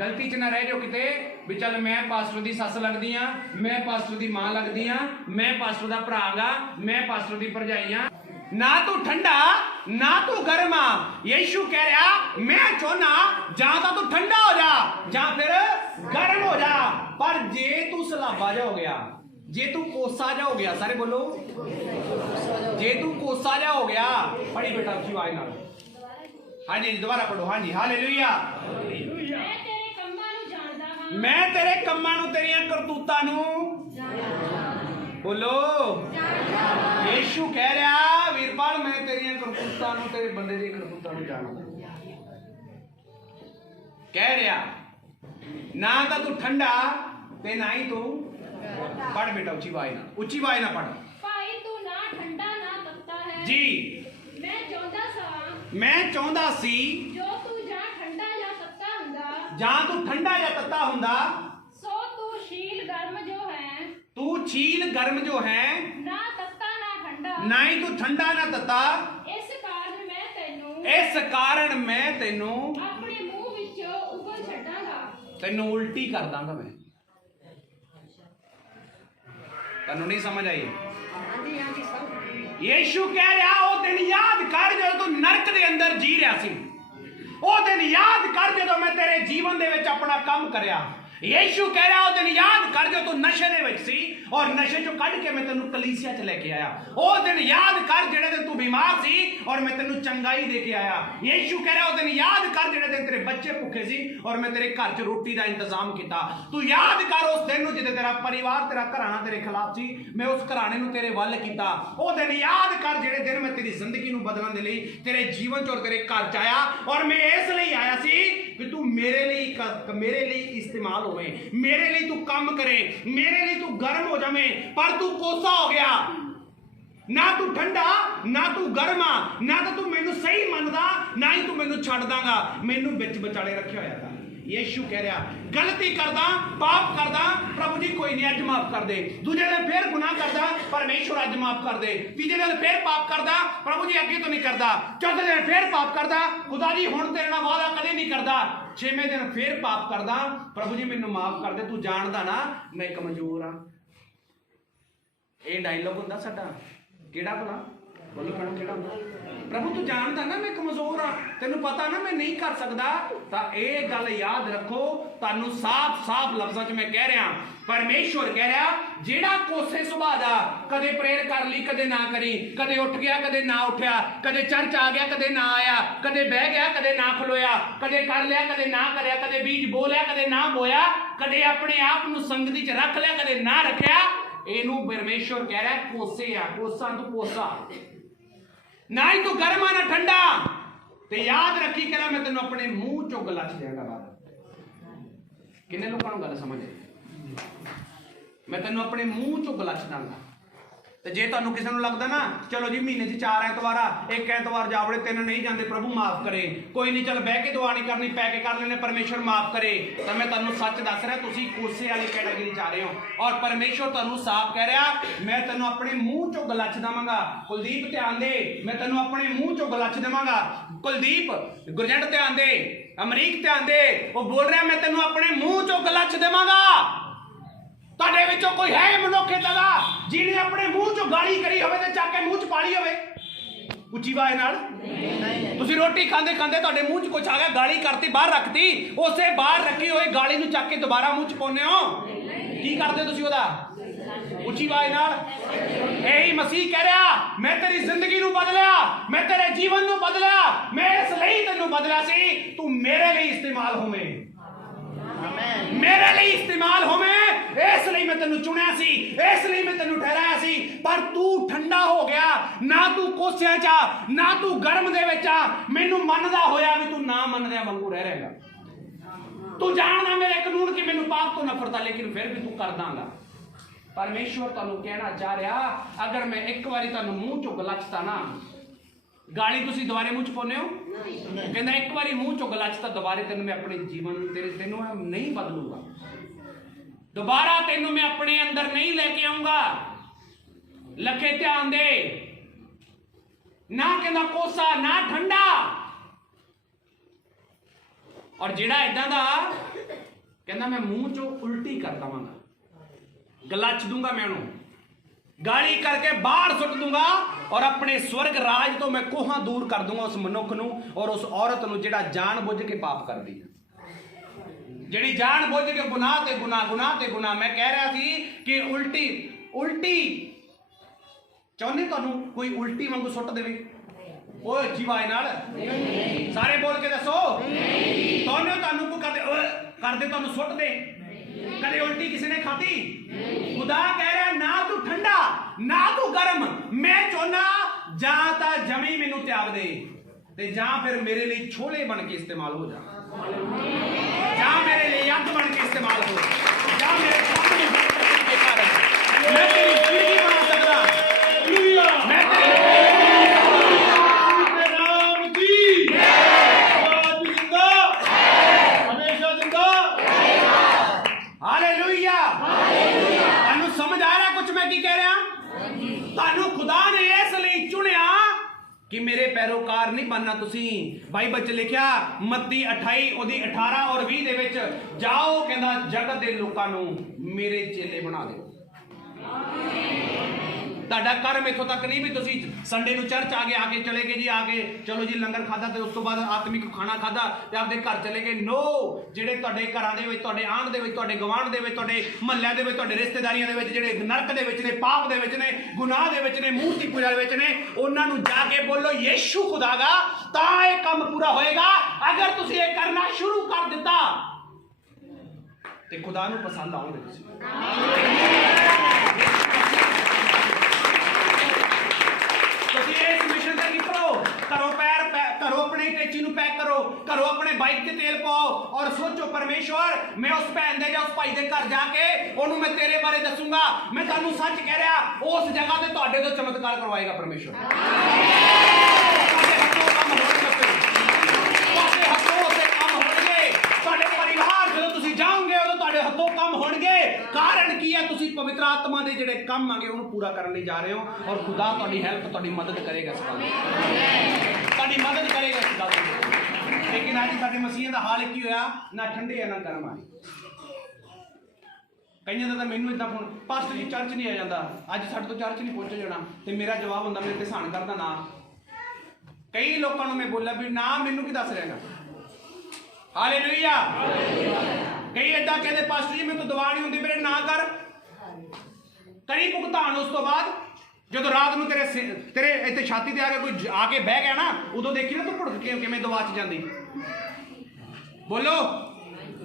ਗਲਤੀ 'ਚ ਨਾ ਰਹਿ ਜਾਓ ਕਿਤੇ ਵੀ ਚੱਲ ਮੈਂ ਪਾਸਟਰ ਦੀ ਸੱਸ ਲੱਗਦੀ ਆ, ਮੈਂ ਪਾਸਟਰ ਦੀ ਮਾਂ ਲੱਗਦੀ ਆ, ਮੈਂ ਪਾਸਟਰ ਦਾ ਭਰਾ ਗਾ, ਮੈਂ ਪਾਸਟਰ ਦੀ ਭਰਜਾਈ ਆ। ਨਾ ਤੂੰ ਠੰਡਾ ਨਾ ਤੂੰ ਗਰਮ ਆ। ਯਿਸੂ ਕਹਿ ਰਿਹਾ ਮੈਂ ਚਾਹੁੰਦਾ ਜਾਂ ਤਾਂ ਤੂੰ ਠੰਡਾ ਹੋ ਜਾ ਜਾਂ ਫਿਰ ਗਰਮ ਹੋ ਜਾ। ਪਰ ਜੇ ਤੂੰ ਸਲਾਬਾ ਜਾ ਹੋ ਗਿਆ, ਜੇ ਤੂੰ ਕੋਸਾ ਜਾ ਹੋ ਗਿਆ, ਸਾਰੇ ਬੋਲੋ ਜੇ ਤੂੰ ਕੋਸਾ ਜਾ ਹੋ ਗਿਆ। ਪੜੀ ਬੇਟਾ ਉੱਚੀ ਆਵਾਜ਼ ਨਾਲ। ਹਾਂਜੀ ਦੁਬਾਰਾ ਪੜੋ। ਹਾਂਜੀ ਹਾਲੇਲੂਇਆ। ਮੈਂ ਤੇਰੇ ਕੰਮਾਂ ਨੂੰ ਤੇਰੀਆਂ ਕਰਤੂਤਾਂ ਨੂੰ ਬੋਲੋ। ਯਿਸੂ ਕਹਿ ਰਿਹਾ ਵੀਰਪਾਲ ਮੈਂ ਤੇਰੀਆਂ ਕਰਤੂਤਾਂ ਨੂੰ, ਤੇਰੇ ਬੰਦੇ ਦੀਆਂ ਕਰਤੂਤਾਂ ਨੂੰ ਜਾਣਦਾ। ਕਹਿ ਰਿਹਾ ਨਾ ਤਾਂ ਤੂੰ ਠੰਡਾ ਤੇ ਨਾ ਹੀ ਤੂੰ। ਪੜ ਬੇਟਾ ਉੱਚੀ ਆਵਾਜ਼ ਨਾਲ ਪੜ। ਭਾਈ ਤੂੰ ਨਾ ਠੰਡਾ ਨਾ ਤੱਤਾ ਹੈ ਜੀ। ਮੈਂ ਚਾਹੁੰਦਾ ਸੀ ਜੋ ਤੂੰ ਜਾਂ ਠੰਡਾ ਜਾਂ ਜਾਂ ਤੂੰ ਠੰਡਾ ਜਾਂ ਤੱਤਾ ਹੁੰਦਾ, सो तू शील गर्म जो है, तू छील गर्म जो है, ना तत्ता ना ठंडा, ना ही तू ठंडा ना तत्ता, इस कारण मैं तेनू इस कारण मैं तेनू अपने मुंह विचों उगल छड्डांगा। तेनू उल्टी कर दांगा मैं। तेनू नहीं समझ आई? यीशु कह रहा ओ दिन याद कर जो तू नरक दे अंदर जी रहा सी, ओ दिन याद कर जो मैं तेरे जीवन दे विच अपना काम करया। यीशु कह रहा ओ दिन याद कर जो तू नशे दे विच सी और नशे चों कढ के मैं तेनू कलीसिया च लेके आया। ओ दिन याद कर जेड़े दिन तू बीमार सी और मैं तेनू चंगाई दे के आया। यीशु कह रहा ओ दिन याद कर जेड़े दिन तेरे बच्चे भुखे सी और मैं तेरे घर च रोटी दा इंतजाम किया। तू याद कर उस दिन जिदे तेरा परिवार तेरा घराना तेरे खिलाफ सी, मैं उस घराने नू तेरे वल कीता। ओ दिन याद कर जेड़े दिन मैं तेरी जिंदगी नू बदलण दे लई तेरे जीवन च और तेरे घर च आया और मैं इस लई आया सी कि तू मेरे लिए इस्तेमाल होवे, मेरे लिए तू काम करे, मेरे लिए तू गर्म हो जावे। पर तू कोसा हो गया, ना तू ठंडा ना तू गर्मा, ना तो तू मैनू सही मनदा ना ही तू मैनू छड़ दांगा, मैनू बिच विचाले रखिया होया था। यीशु कह रहा गलती करदा पाप करदा प्रभु जी कोई नहीं अज माफ कर दे, दूजे दिन फिर गुनाह करदा परमेश्वर अज माफ कर दे, तीजे दिन फिर पाप करदा प्रभु जी अगे तो नहीं करदा, चौथे दिन फिर पाप करदा खुदा जी हुण तेरे नाल वादा कदे नहीं करदा, छेवें दिन फिर पाप करदा प्रभु जी मैनू माफ कर दे, तू जानदा ना मैं कमजोर हाँ। ये डायलॉग हुंदा साडा किहड़ा भला बोलो मैडम किहड़ा हुंदा? प्रभु तू जानदा ना मैं कमजोर हाँ, तेनू पता ना मैं नहीं कर सकदा। तां ये गल याद रखो, तुहानू साफ साफ लफ्जां च मैं कह रहा, परमेश्वर कह रहा जेड़ा कोसे सुभाਅ दा कदे प्रेयर कर ली कदे ना करी, कदे उठ गया कदे ना उठया, कदे चर्च आ गया कदे ना आया, कदे बह गया कदे ना खलोया, कदे कर लिया कदे ना करया, कदे बीज बोलिया कदे ना बोया, कदे अपने आप नू संगति च रख लिया कदे ना रखया, इनू परमेश्वर कह रहा कोसे आ, कोसा तू कोसा, ना ही तू गर्मा ना ठंडा। ते याद रखी कह रहा मैं तेन अपने मुंह चो गला देंगा। किन्ने लोगों को गल समझ आई? मैं तेन अपने मुंह चो गला दांगा। ते जे तुहानू किसी नू लगदा ना चलो जी महीने च 4 ऐतवार आ, एक ऐतवार जावड़े 3 नहीं जाते प्रभु माफ करे, कोई नहीं चल बह के दुआ नहीं करनी पै के कर लेने परमेश्वर माफ करे, तो मैं तुहानू सच दस रहा तुसी कोसे वाली कैटेगरी च आ रहे हो और परमेश्वर तुहानू साफ कह रहा मैं तेनों अपने मुंह चो गलच देवांगा। कुलदीप ध्यान दे, मैं तेनों अपने मुंह चो गलच देवांगा। कुलदीप गुरजंट ध्यान दे, अमरीक ध्यान दे, वो बोल रहा मैं तेनों अपने मुंह चो गलच देवांगा। ਤੁਹਾਡੇ ਵਿੱਚੋਂ कोई है मनुख दा जिन्हें अपने मुंह चो गाली करी होवे ते चाके मुंह च पाली होवे उच्ची आवाज नाल? तुसी रोटी खांदे खांदे तुहाडे मुंह च कुछ आ गया गाली करती बाहर रखती, उसे बाहर रखी हुई गाली नूं चक के दोबारा मुंह च पाउने हो, की करदे तुसी ओदा? उच्ची आवाज नाल? यही मसीह कह रहा मैं तेरी जिंदगी नूं बदलिया, मैं तेरे जीवन नूं बदलिया, मैं इस लई तैनूं बदलिया सी तू मेरे लिए इस्तेमाल होवे, मेरे लिए इस्तेमाल होवे, इसलिए मैं तेनू चुनिया सी, इसलिए मैं तेनू ठहराया सी। पर तू ठंडा हो गया, ना तू कोसिया चा ना तू गर्म दे विच आ, मैनू मनदा होया भी तू ना मनदे वांगू रह रहेगा। तू जानदा मेरे कानून कि मैनू पाप तो नफरत है लेकिन फिर भी तू कर दांगा। परमेश्वर तुहानू कहना चाह रहा अगर मैं एक बारी तुहानू मुंह चो गलचता ना गाली तुसी दोबारे मुंह च पाउने हो, कहंदा एक बारी मुंह चो गलचता दोबारे तेनू मैं अपने जीवन तेरे तेनू नहीं बदलूंगा, दोबारा तेनू मैं अपने अंदर नहीं लेके आऊंगा। लखे ध्यान दे, ना कहंदा कोसा ना ठंडा, और जेड़ा इदां दा कहंदा मैं मुंह चो उल्टी कर दवांगा, गलच दूंगा, मैं उन्होंने गाली करके बाहर सुट दूंगा और अपने स्वर्ग राज तो मैं कोहां दूर कर दूंगा उस मनुख नूं और उस औरत नूं जेड़ा जान बुझ के पाप करदी है, जेड़ी जान बुझ के गुनाह ते गुनाह गुनाह ते गुनाह। मैं कह रहा थी कि उल्टी उल्टी चाहुंदे तुहानू कोई उल्टी वांगू सुट देवे, ओए अच्छी आवाज नाल सारे बोल के दसो, तुहानू को करदे तुहानू सुट दे, कदे उल्टी किसी ने खाती? खुदा कह रहा ना तू ठंडा ना तू गर्म, मैं चाहना जा ता जमी मैनू त्याग दे ते जा फिर मेरे लिए छोले बन के इस्तेमाल हो जा मेरे लिए अग बन के इस्तेमाल हो जा, मेरे सामने मैं तेरी जिंदगी बना सकदा, मैं तेरी राम जी जिंदा हमेशा जिंदा मैं की कह रहा? ਤੁਹਾਨੂੰ खुदा ने इसलिए चुनिया कि मेरे पैरोकार नहीं बनना तुसी। बाइबल च लिखिया मत्ती 28 ਉਹਦੀ 18 और 20 ਦੇ ਵਿੱਚ ਜਾਓ ਕਹਿੰਦਾ ਜਗਤ ਦੇ ਲੋਕਾਂ ਨੂੰ ਮੇਰੇ ਚੇਲੇ ਬਣਾ ਦਿਓ। ਤੁਹਾਡਾ ਕਰਮ ਇੱਥੋਂ ਤੱਕ ਨਹੀਂ ਵੀ ਤੁਸੀਂ ਸੰਡੇ ਨੂੰ ਚਰਚ ਆ ਕੇ ਚਲੇ ਗਏ ਜੀ, ਆ ਕੇ ਚਲੋ ਜੀ ਲੰਗਰ ਖਾਦਾ ਤੇ ਉਸ ਤੋਂ ਬਾਅਦ ਆਤਮਿਕ ਖਾਣਾ ਖਾਦਾ ਤੇ ਆਪਦੇ ਘਰ ਚਲੇ ਗਏ। ਨੋ, ਜਿਹੜੇ ਤੁਹਾਡੇ ਘਰਾਂ ਦੇ ਵਿੱਚ, ਤੁਹਾਡੇ ਆਂਢ ਦੇ ਵਿੱਚ, ਤੁਹਾਡੇ ਗਵਾਂਢ ਦੇ ਵਿੱਚ, ਤੁਹਾਡੇ ਮਹੱਲਿਆਂ ਦੇ ਵਿੱਚ, ਤੁਹਾਡੇ ਰਿਸ਼ਤੇਦਾਰੀਆਂ ਦੇ ਵਿੱਚ ਜਿਹੜੇ ਨਰਕ ਦੇ ਵਿੱਚ ਨੇ, ਪਾਪ ਦੇ ਵਿੱਚ ਨੇ, ਗੁਨਾਹ ਦੇ ਵਿੱਚ ਨੇ, ਮੂਰਤੀ ਪੂਜਾ ਦੇ ਵਿੱਚ ਨੇ, ਉਹਨਾਂ ਨੂੰ ਜਾ ਕੇ ਬੋਲੋ ਯੀਸ਼ੂ ਖੁਦਾ ਦਾ, ਤਾਂ ਇਹ ਕੰਮ ਪੂਰਾ ਹੋਏਗਾ। ਅਗਰ ਤੁਸੀਂ ਇਹ ਕਰਨਾ ਸ਼ੁਰੂ ਕਰ ਦਿੱਤਾ ਤੇ ਖੁਦਾ ਨੂੰ ਪਸੰਦ ਆਓਗੇ ਤੁਸੀਂ। घरों अपने टेची ਨੂੰ पैक करो, घरों अपने बाइक ते तेल पाओ और सोचो परमेश्वर मैं उस भैन दे या उस भाई दे घर जाके ਉਹਨੂੰ मैं तेरे बारे दसूंगा। मैं ਤੁਹਾਨੂੰ सच कह रहा उस जगह ते ਤੁਹਾਡੇ ਤੋਂ चमत्कार करवाएगा परमेश्वर। कारण की है तुसी पवित्र आत्मा दे जेड़े काम आगे उन्हें पूरा करने जा रहे हो और खुदा तुम्हारी हेल्प तुम्हारी मदद करेगा इस गल तुम्हारी मदद करेगा इस गल। लेकिन अज साडे मसीह दा हाल की होया ना ठंडे है ना गर्म आए। कईयां दा मैनू इदां फोन पास्टर जी चर्च नहीं आ जाता अज साडे तो चर्च नहीं पहुंच जाना ते मेरा जवाब हुंदा मेरे ते सहन करदा ना। कई लोगों मैं बोला भी ना मैनू की दस रहेगा। हालेलुया। कई इदा कहते पास्टर जी मैं तो दवा नहीं होंगी मेरे ना कर करी भुगतान। उस तो बाद जो रात में तेरे इतने छाती ते आके कोई आके बह गया ना उदों देखी ना तू भुड़क के किवें दवा च जांदी। बोलो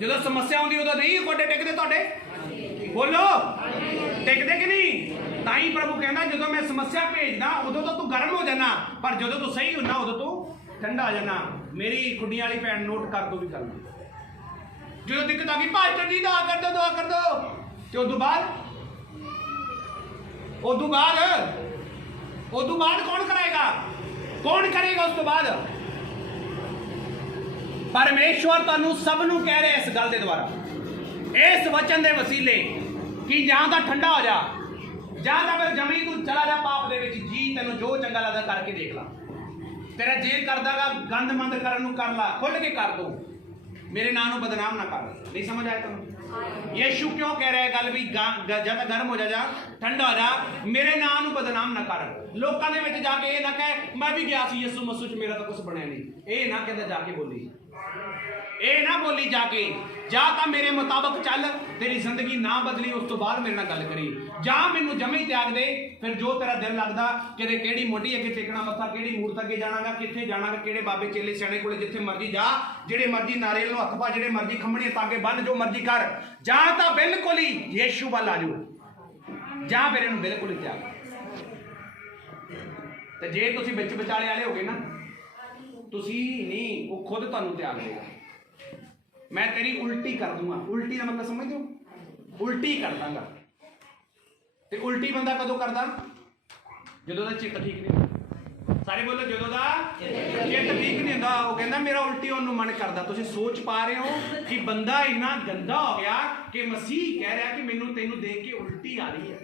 जो समस्या आउंदी उदों नहीं गोडे टेकदे तुहाडे? बोलो टेकदे कि नहीं? ताई प्रभु कहना जो मैं समस्या भेजदा उदों तो तू गर्म हो जाना पर जो तू सही होना उदों तू ठंडा हो जाना। मेरी खुडियां वाली भैन नोट कर दो भी करना जो दिक्कत आ गई पास्टर जी दुआ कर दो ते उदों बाद कौन कराएगा? कौन करेगा उस तो बाद? परमेश्वर तुहानू सबनू कह रहे इस गल दे द्वारा इस वचन दे वसीले कि जां तां ठंडा हो जा जां तां फिर जमी तू चला जा पाप दे विच जी तैनू जो चंगा लगदा करके देख ला। तेरा जे करदागा गंद मंद करन नू कर ला खुल के कर दो मेरे नाम को बदनाम ना कर। नहीं समझ आया तुम? यीशु क्यों कह रहा है गल भी ज्यादा गर्म हो जा ठंडा हो जा मेरे नाम को बदनाम ना कर। लोगों ने विच जाके ये ना कहे मैं भी गया सी यीशु मसीह मेरा तो कुछ बनया नहीं। ये ना कहता जाके बोली ये ना बोली जाके जा तां मेरे मुताबक चल तेरी जिंदगी ना बदली उस तो बाद मेरे नाल गल करी जा मैनू जमे त्याग दे फिर जो तेरा दिल लगदा कि केड़ी मोटी अगे टेकना मत्था केड़ी मूरत अगे जाणागा कित्थे जाणागा केड़े बाबे चेले सियाणे कोले जिथे मर्जी जा जेड़े मर्जी नारियल नूं हत्थ पा जेड़े मर्जी खंभणीआं तागे बन जो मर्जी कर जा तां बिल्कुल ही यीशु वल आ जाओ जा फिर इहनूं बिल्कुल ही त्याग। ते जे तुसीं विच विचाले वाले होगे ना तुसीं नहीं वो खुद तुहानूं त्याग देगा। मैं तेरी उल्टी कर दूंगा। उल्टी का मतलब समझ दो उल्टी कर दांगा। ते उल्टी बंदा कदों करदा जदों दा चित्त ठीक नहीं। सारे बोलो जदों दा चित्त ठीक नहीं हुंदा वो कहंदा मेरा उल्टी होण नूं मन करदा। तुसीं सोच पा रहे हो कि बंदा इन्ना गंदा हो गया कि मसीह कह रहा कि मैनू तैनू देख के उल्टी आ रही है